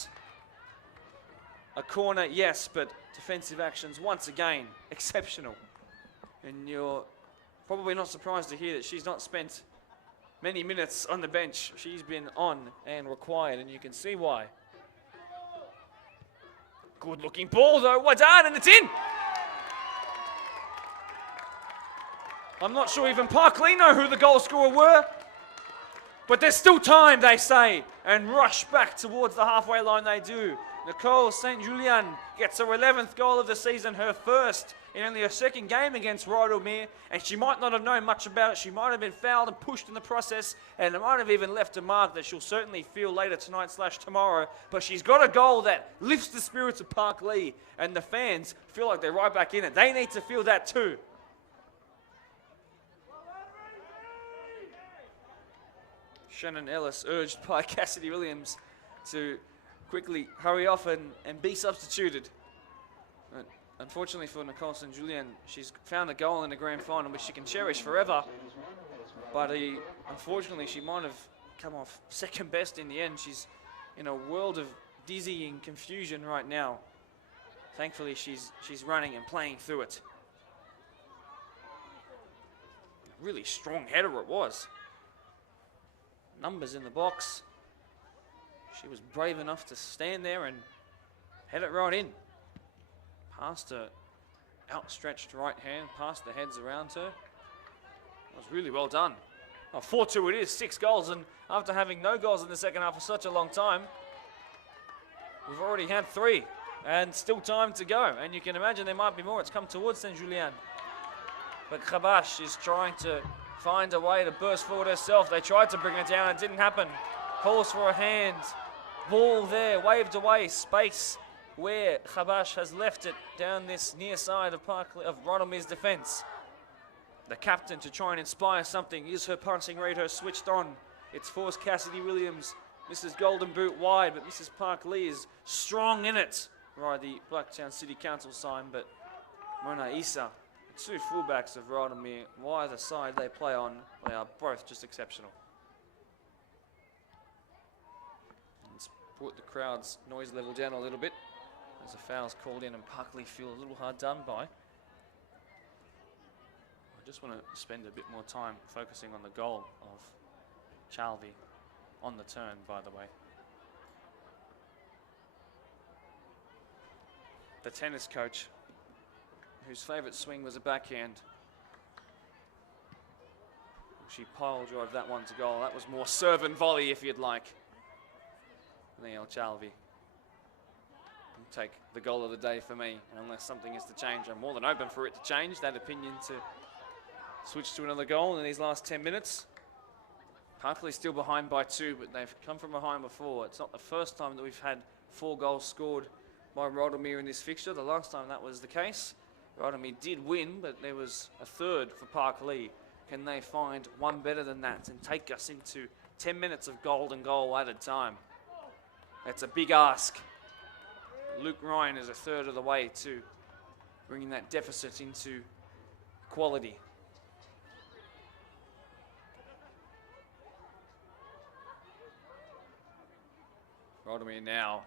a corner, yes, but defensive actions, once again, exceptional. And you're probably not surprised to hear that she's not spent many minutes on the bench. She's been on and required, and you can see why. Good looking ball though, well done, and it's in! I'm not sure even Parklea know who the goal scorer were, but there's still time, they say, and rush back towards the halfway line they do. Nicole Saint-Julien gets her 11th goal of the season, her first in only her 2nd game against Rydalmere, and she might not have known much about it. She might have been fouled and pushed in the process, and it might have even left a mark that she'll certainly feel later tonight / tomorrow. But she's got a goal that lifts the spirits of Parklea, and the fans feel like they're right back in it. They need to feel that too. Shannon Ellis, urged by Cassidy Williams to quickly hurry off and be substituted. But unfortunately for Nicole Saint-Julien, she's found a goal in the grand final which she can cherish forever. But unfortunately, she might have come off 2nd best in the end. She's in a world of dizzying confusion right now. Thankfully, she's running and playing through it. Really strong header it was. Numbers in the box. She was brave enough to stand there and head it right in. Past her outstretched right hand, past the heads around her. That was really well done. Oh, 4-2 it is, 6 goals, and after having no goals in the second half for such a long time, we've already had 3, and still time to go. And you can imagine there might be more. It's come towards Saint-Julien. But Khabash is trying to find a way to burst forward herself. They tried to bring her down, it didn't happen. Calls for a hand. Ball there, waved away, space where Khabash has left it down this near side of Rydalmere's defence. The captain to try and inspire something. Is her passing radar switched on? It's forced Cassidy Williams. Mrs. Golden Boot wide, but Mrs. Parklea is strong in it. Right, the Blacktown City Council sign, but Mona Issa, the 2 fullbacks of Rydalmere, either side they play on, they are both just exceptional. Brought the crowd's noise level down a little bit as the foul's called in and Parklea feel a little hard done by. I just want to spend a bit more time focusing on the goal of Chalvey on the turn, by the way. The tennis coach, whose favourite swing was a backhand. She pile drove that one to goal. That was more serve and volley, if you'd like. Neil Chalvey will take the goal of the day for me, and unless something is to change, I'm more than open for it to change. That opinion to switch to another goal in these last 10 minutes. Parklea still behind by 2, but they've come from behind before. It's not the first time that we've had 4 goals scored by Rydalmere in this fixture. The last time that was the case, Rydalmere did win, but there was a third for Parklea. Can they find one better than that and take us into 10 minutes of golden goal at a time? That's a big ask. Luke Ryan is a third of the way to bringing that deficit into quality. Rydalmere now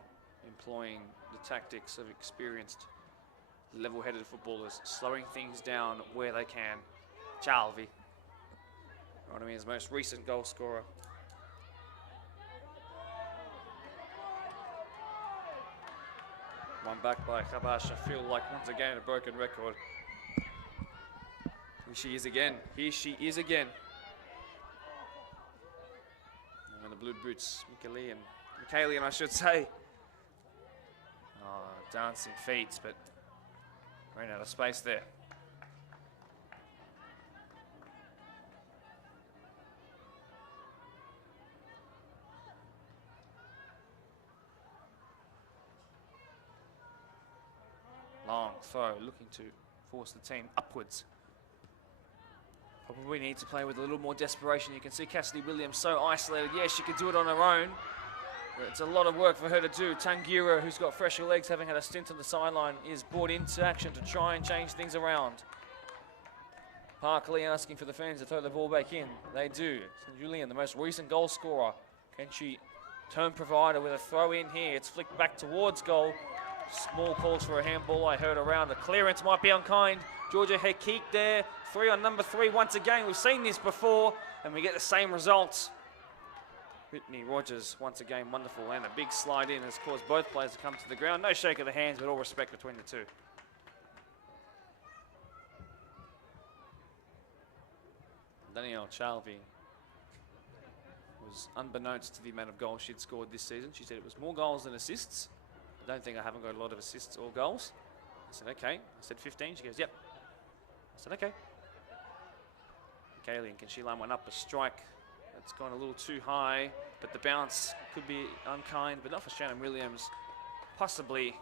employing the tactics of experienced, level-headed footballers, slowing things down where they can. Chalvi, Rydalmere's most recent goal scorer. One back by Khabash. I feel like once again a broken record. Here she is again. Here she is again. And the blue boots, Michaelian, I should say. Oh, dancing feet, but ran out of space there. Long throw, looking to force the team upwards. Probably need to play with a little more desperation. You can see Cassidy Williams so isolated. Yes, she could do it on her own. But it's a lot of work for her to do. Tangira, who's got fresher legs, having had a stint on the sideline, is brought into action to try and change things around. Parklea asking for the fans to throw the ball back in. They do. St. Julian, the most recent goal scorer. Can she turn provider with a throw in here? It's flicked back towards goal. Small calls for a handball. I heard around. The clearance might be unkind. Georgia Hekik there. 3 on number 3 once again. We've seen this before, and we get the same results. Whitney Rogers, once again, wonderful. And a big slide in has caused both players to come to the ground. No shake of the hands, but all respect between the two. Danielle Chalvi was unbeknownst to the amount of goals she'd scored this season. She said it was more goals than assists. I don't think I haven't got a lot of assists or goals. I said, okay. I said 15. She goes, yep. I said, okay. Kaylee, can she line one up? A strike that's gone a little too high, but the bounce could be unkind, but not for Shannon Williams. Possibly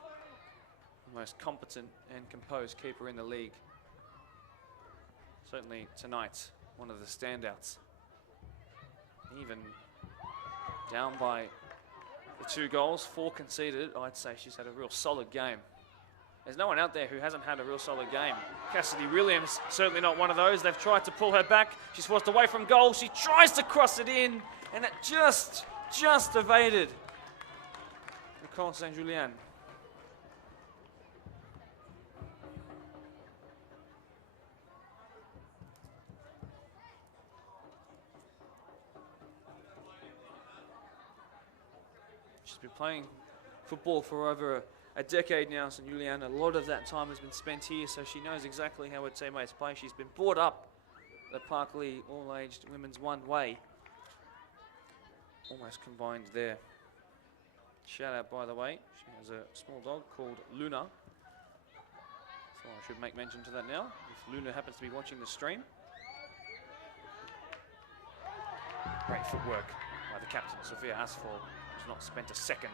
the most competent and composed keeper in the league. Certainly tonight, one of the standouts. Even down by the 2 goals, 4 conceded, I'd say she's had a real solid game. There's no one out there who hasn't had a real solid game. Cassidy Williams, certainly not one of those. They've tried to pull her back. She's forced away from goal. She tries to cross it in, and it just evaded Nicole St. Julien. She's been playing football for over a decade now, St. Julian. A lot of that time has been spent here, so she knows exactly how her teammates play. She's been brought up the Parklea all-aged women's one way. Almost combined there. Shout out, by the way. She has a small dog called Luna. So I should make mention to that now, if Luna happens to be watching the stream. Great footwork by the captain, Sophia Asfall, who's not spent a second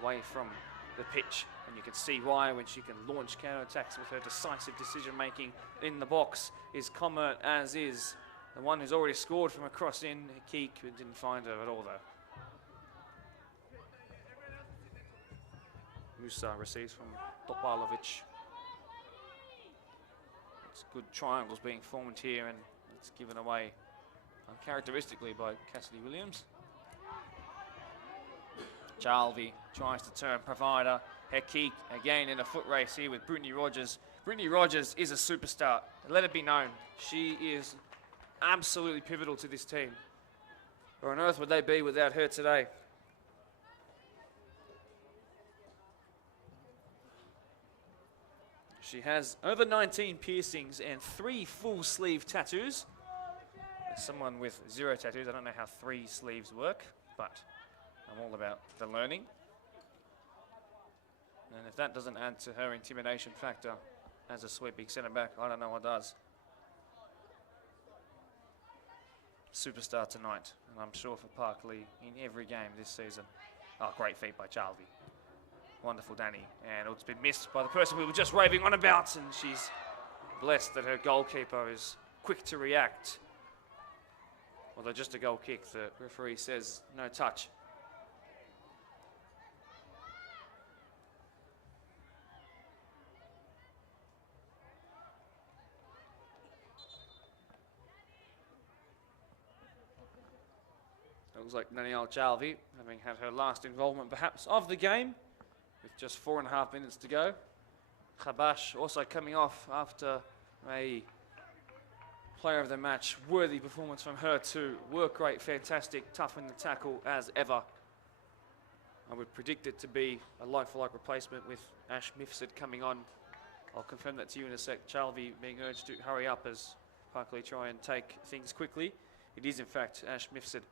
away from the pitch, and you can see why when she can launch counter-attacks with her decisive decision-making in the box. Is Commert, as is the one who's already scored from a cross in. Keek, who didn't find her at all though. Musa receives from Topalovic. It's good triangles being formed here, and it's given away uncharacteristically by Cassidy Williams. Chalvi tries to turn provider. Hekik again in a foot race here with Brittany Rogers. Brittany Rogers is a superstar. Let it be known, she is absolutely pivotal to this team. Where on earth would they be without her today? She has over 19 piercings and 3 full sleeve tattoos. As someone with 0 tattoos, I don't know how 3 sleeves work, but I'm all about the learning. And if that doesn't add to her intimidation factor as a sweeping centre back, I don't know what does. superstar tonight, and I'm sure for Parklea in every game this season. Oh, great feat by Charlie. Wonderful Danny, and it's been missed by the person we were just raving on about, and she's blessed that her goalkeeper is quick to react. Although just a goal kick, the referee says no touch. It looks like Danielle Jalvi, having had her last involvement perhaps of the game, with just 4.5 minutes to go. Khabash also coming off after a player of the match, worthy performance from her too. Work rate fantastic, tough in the tackle as ever. I would predict it to be a like-for-like replacement with Ash Mifsud coming on. I'll confirm that to you in a sec. Charlvi being urged to hurry up as Parklea try and take things quickly. It is in fact Ash Mifsud.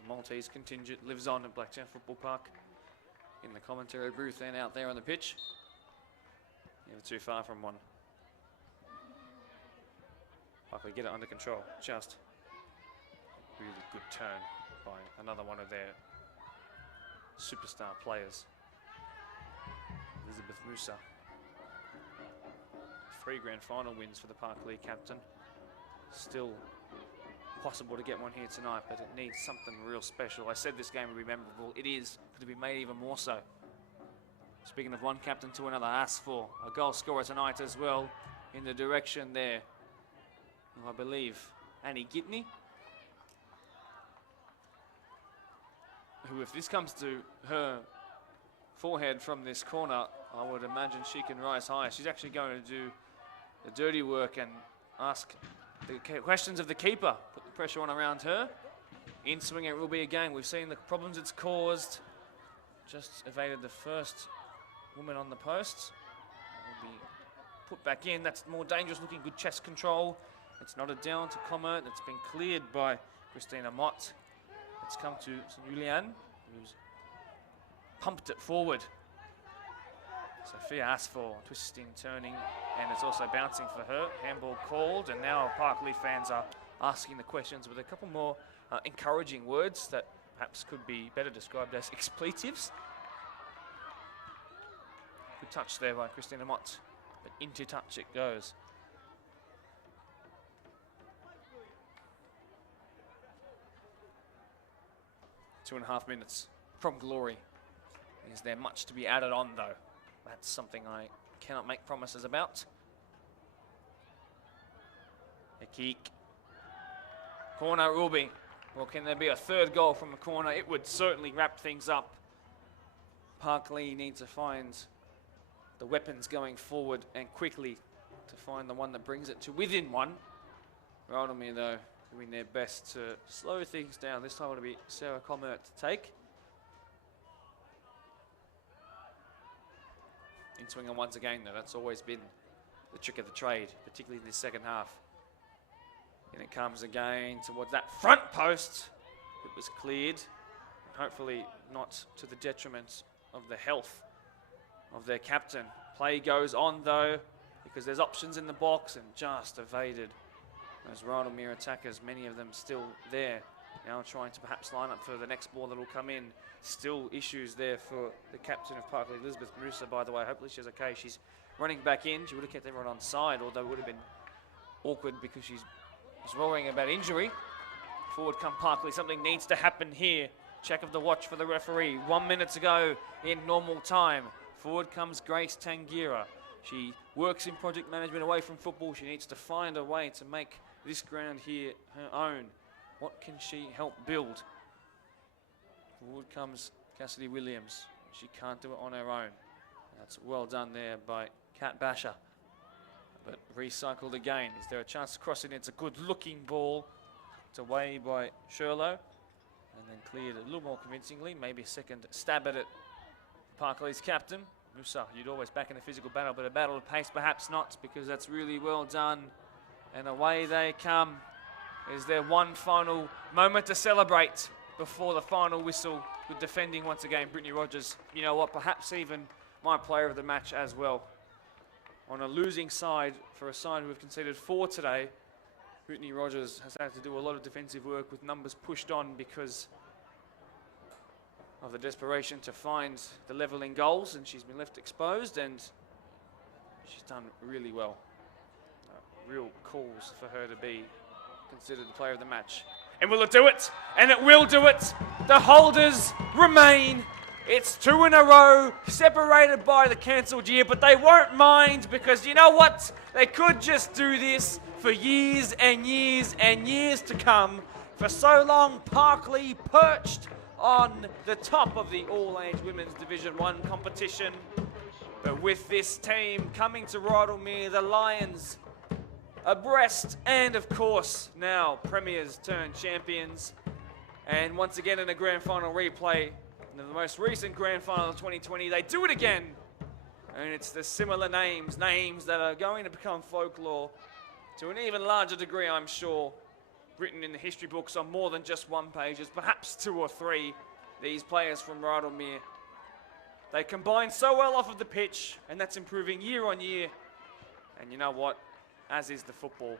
The Maltese contingent lives on at Blacktown Football Park, in the commentary booth and out there on the pitch. Never too far from one. Parklea get it under control. Just really good turn by another one of their superstar players, Elizabeth Musa. 3 grand final wins for the Parklea captain. Still possible to get one here tonight, but it needs something real special. I said this game would be memorable. It is. Could be made even more so. Speaking of one captain to another, ask for a goal scorer tonight as well in the direction there. I believe Annie Gitney, who, if this comes to her forehead from this corner, I would imagine she can rise high. She's actually going to do the dirty work and ask the questions of the keeper, put the pressure on around her. In swing it will be again. We've seen the problems it's caused. Just evaded the first woman on the post. Will be put back in. That's more dangerous looking. Good chest control. It's not a down to Comet. It's been cleared by Christina Mott. It's come to Julian, who's pumped it forward. Sophia Asfor twisting, turning, and it's also bouncing for her. Handball called, and now Parklea fans are asking the questions with a couple more encouraging words that perhaps could be better described as expletives. Good touch there by Christina Mott, but into touch it goes. 2.5 minutes from glory. Is there much to be added on though? That's something I cannot make promises about. A kick. Corner Ruby. Well, can there be a third goal from a corner? It would certainly wrap things up. Parklea need to find the weapons going forward and quickly to find the one that brings it to within one. Rydalmere though doing their best to slow things down. This time it'll be Sarah Comert to take. In swinger once again though, that's always been the trick of the trade, particularly in this second half. And it comes again towards that front post. It was cleared, hopefully not to the detriment of the health of their captain. Play goes on though, because there's options in the box, and just evaded those Rydalmere attackers, many of them still there. Now trying to perhaps line up for the next ball that will come in. Still issues there for the captain of Parklea, Elizabeth Musa, by the way. Hopefully she's okay. She's running back in. She would have kept everyone on side, although it would have been awkward because she's worrying about injury. Forward come Parklea. Something needs to happen here. Check of the watch for the referee. 1 minute to go in normal time. Forward comes Grace Tangira. She works in project management away from football. She needs to find a way to make this ground here her own. What can she help build? Forward comes Cassidy Williams. She can't do it on her own. That's well done there by Kat Basher. But recycled again. Is there a chance to cross it? It's a good looking ball. It's away by Sherlow. And then cleared a little more convincingly. Maybe a second stab at it. Parklea's captain. Musa, you'd always back in a physical battle, but a battle of pace perhaps not, because that's really well done. And away they come. Is there one final moment to celebrate before the final whistle? Good defending once again, Brittany Rogers. You know what, perhaps even my player of the match as well. On a losing side, for a side who have conceded 4 today, Whitney Rogers has had to do a lot of defensive work with numbers pushed on because of the desperation to find the levelling goals, and she's been left exposed, and she's done really well. Real calls for her to be considered the player of the match. And will it do it? And it will do it. The holders remain. It's 2 in a row, separated by the cancelled year, but they won't mind because you know what? They could just do this for years and years and years to come. For so long, Parklea perched on the top of the all-age women's Division 1 competition. But with this team coming to Rydalmere, the Lions abreast and, of course, now premiers turned champions. And once again in a grand final replay, in the most recent grand final of 2020, they do it again. And it's the similar names that are going to become folklore to an even larger degree, I'm sure, written in the history books on more than just 1 pages, perhaps 2 or 3, these players from Rydalmere. They combine so well off of the pitch, and that's improving year on year. And you know what? As is the football.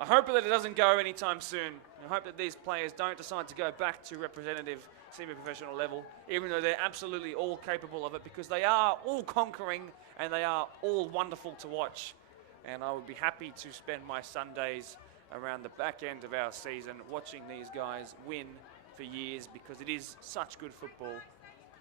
I hope that it doesn't go anytime soon. I hope that these players don't decide to go back to representative semi-professional level, even though they're absolutely all capable of it, because they are all conquering and they are all wonderful to watch. And I would be happy to spend my Sundays around the back end of our season watching these guys win for years, because it is such good football.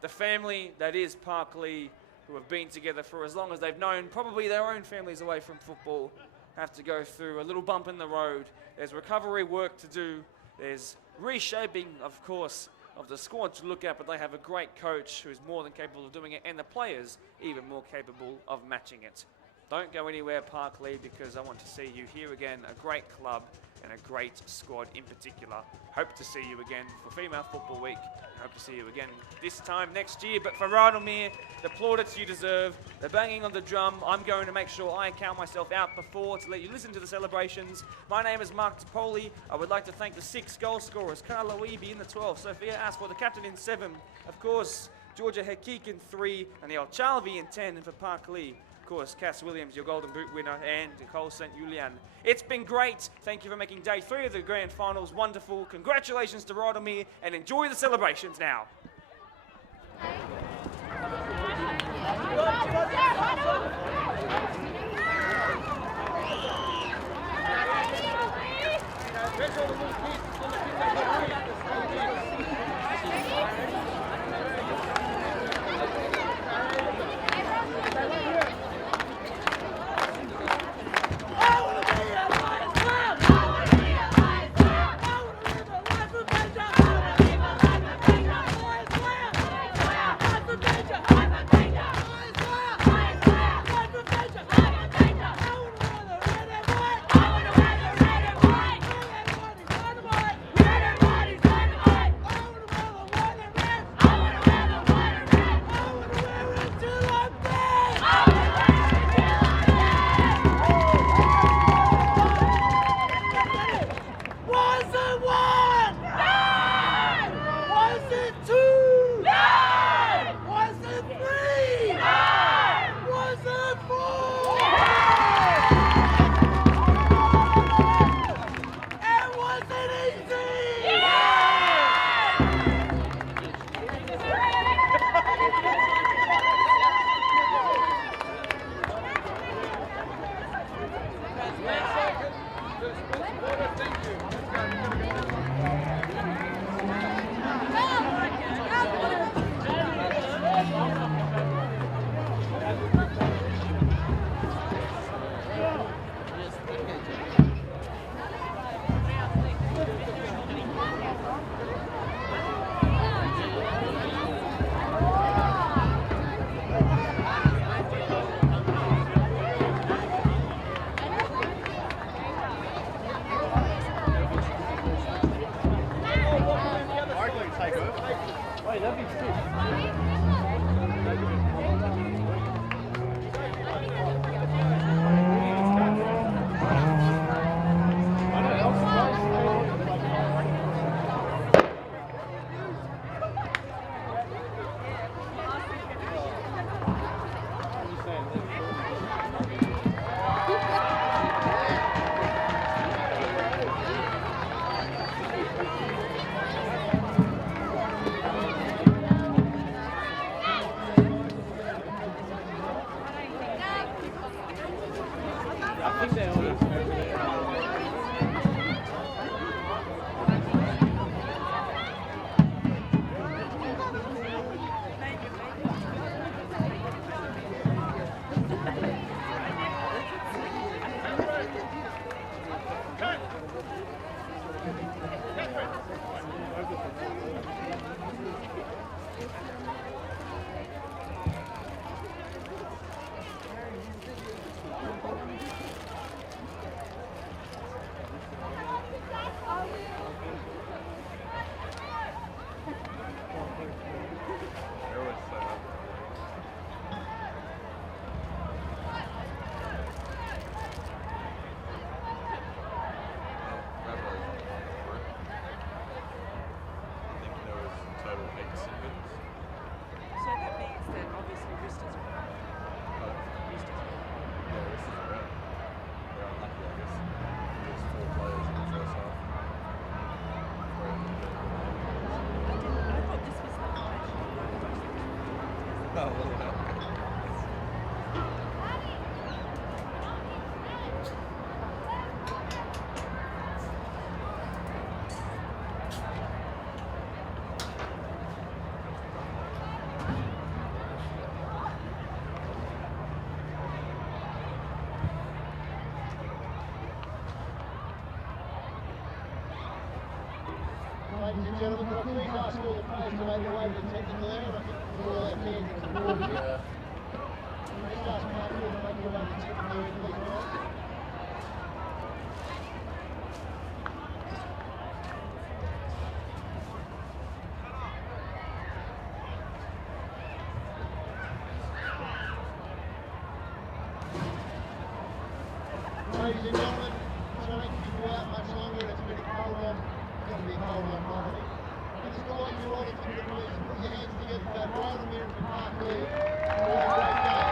The family that is Parklea, who have been together for as long as they've known, probably their own families away from football, have to go through a little bump in the road. There's recovery work to do. There's reshaping, of course, of the squad to look at, but they have a great coach who is more than capable of doing it, and the players even more capable of matching it. Don't go anywhere, Parklea, because I want to see you here again, a great club and a great squad in particular. Hope to see you again for Female Football Week. I hope to see you again this time next year. But for Rydalmere, the plaudits you deserve, the banging on the drum, I'm going to make sure I count myself out before to let you listen to the celebrations. My name is Mark Topoli. I would like to thank the 6 goal scorers, Carla Weeby in the 12, Sophia Asfor, the captain in 7, of course, Georgia Hekik in 3, and the old Charlvi in 10, and for Parklea, of course, Cass Williams, your Golden Boot winner, and Nicole St. Julian. It's been great. Thank you for making day 3 of the grand finals wonderful. Congratulations to Rydalmere, and enjoy the celebrations now. think they're all over there. Ladies and gentlemen, got three high school players to make their way to the technical area. I think we're all our fans in support here. Three guys come out here to make their way to the technical area, please, guys. Ladies and gentlemen, trying to keep you out much longer. It's been a cold one. It's going to be a cold one, probably. I just want you all to put your hands together for Rydalmere and Parklea. What a great day.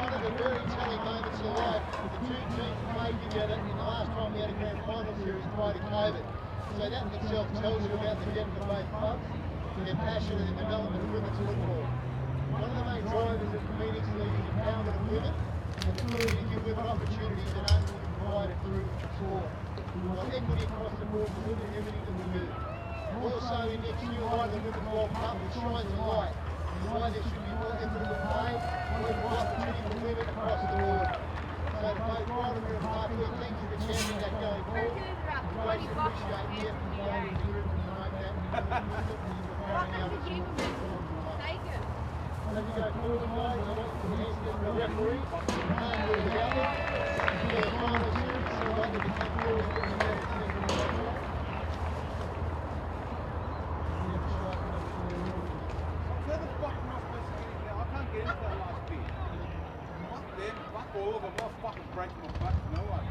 One of the very telling moments of life, the two teams played together in the last time we had a grand final series prior to COVID. So that in itself tells you about the depth of both clubs, their passion and the development of women's football. One of the main drivers of the Phoenix League is empowerment of women and the ability to give women opportunities that aren't really provided through sport. We want equity across the board for women in everything that we do. Also, in next year, right of the Women's World Cup, it shines a light on why there should be more equitable play, more equal opportunity for women across the board. So to both Rydalmere and Parklea, thank you for championing that going forward. We greatly appreciate the effort you go into the group to promote that and the movement that you're carrying out as well. As you go forward, guys, I want you to ask the referee, can't move it out there. For the final series, so I'd like you to keep forward and get it to the next one. Where the fuck am I supposed to get in there? I can't get into that last bit. Fuck them, fuck all of them. I'll fucking break my back, no one.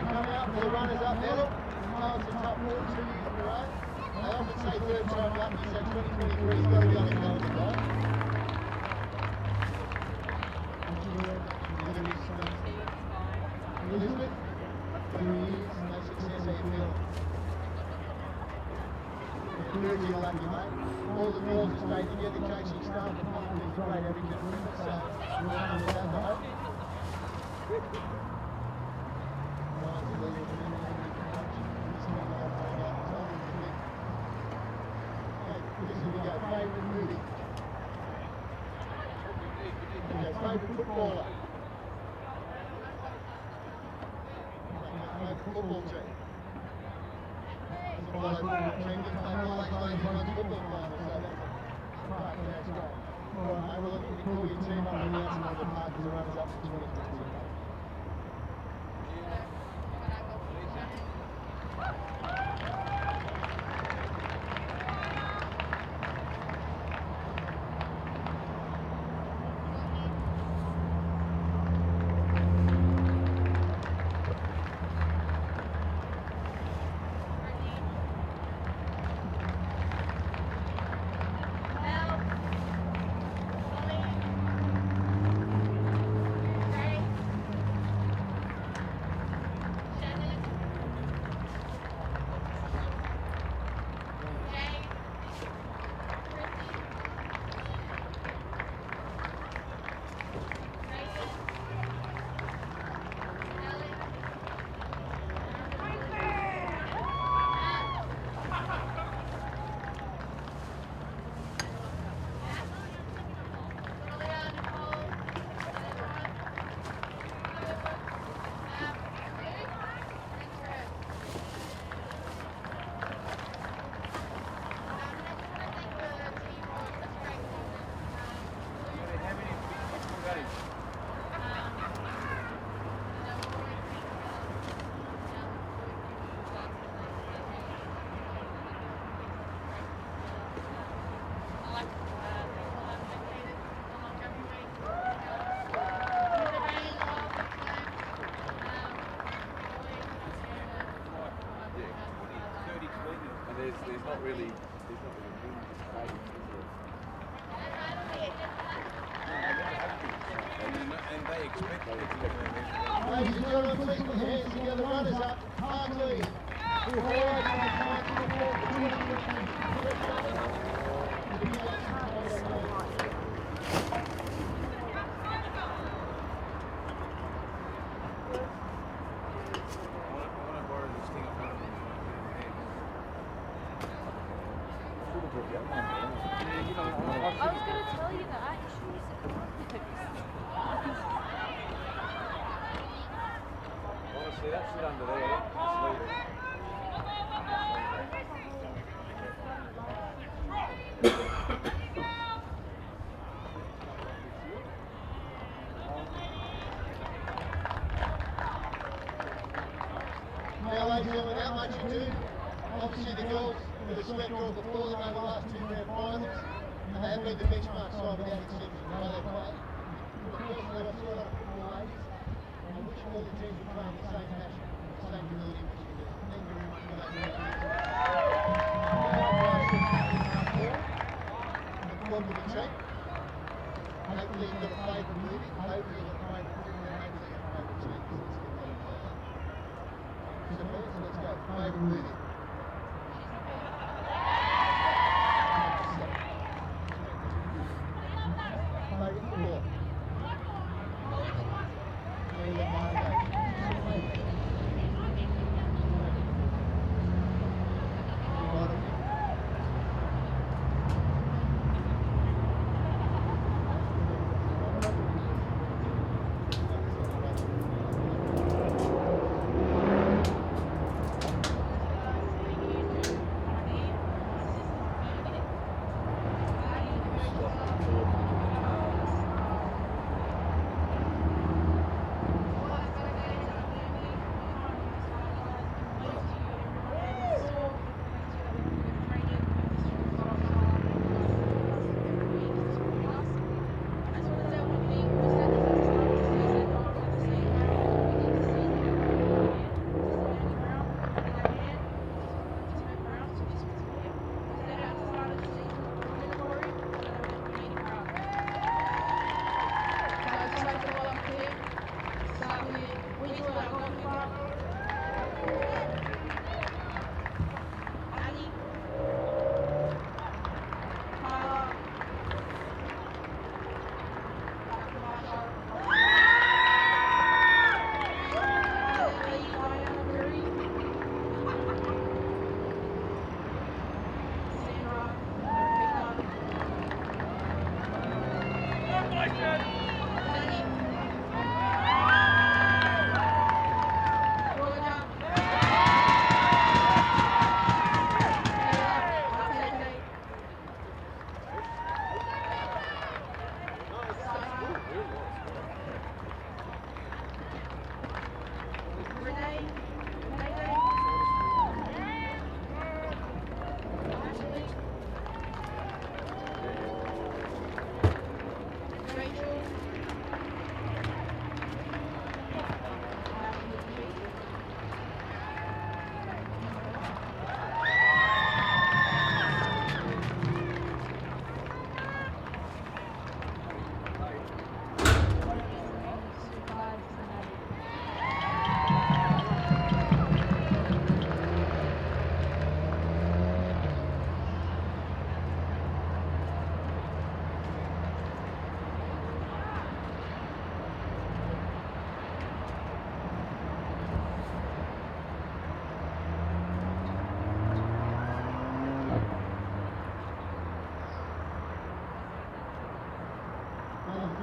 Come out for the runners up middle. It's a top 4 to great advocate for him, so we'll hand it over. Ryan's a leader for him, he's going to go find out as well. Okay, this we go, favourite movie. Okay, favourite footballer. Favourite football team. Follow football team, they always play everyone's football final, so that's part of that's great. Alright, mate, well, look, call your team up and announce them on the park as the runners up for 2022. There's not really room to play, is there? And they expect it to be. Ladies and gentlemen, please put your hands together, runners up, Parklea. I was going to tell you that. You should use it. Honestly, that shit under there, just leave it. Now, ladies and gentlemen, how much you do? Obviously, the girls, with the sweat girls before them over the last two grand finals, and they have been the benchmark side without exception. The way they play. Of course, they were sort of four ladies. I wish all the teams would play in the same passion, the same ability which we do. Thank you very much for that. The club of the team. Hopefully you've got a favourite movie, hopefully you've got a favourite football, hopefully you've got a favourite team. So let's go. Favourite movie. Favourite football.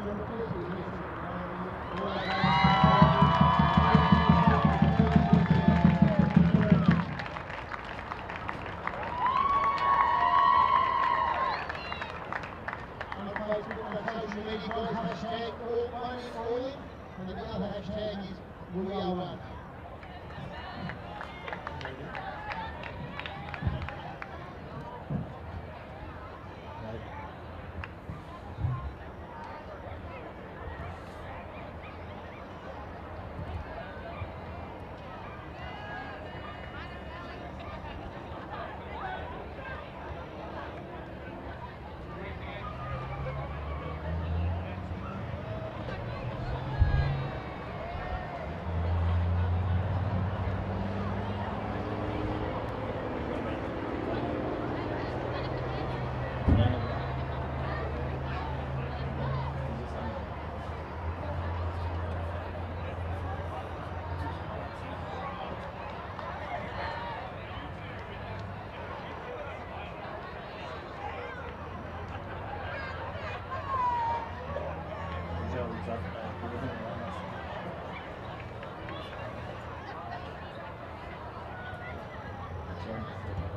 Social media guys, hashtag all money all in, and the other hashtag is we are one. Sure.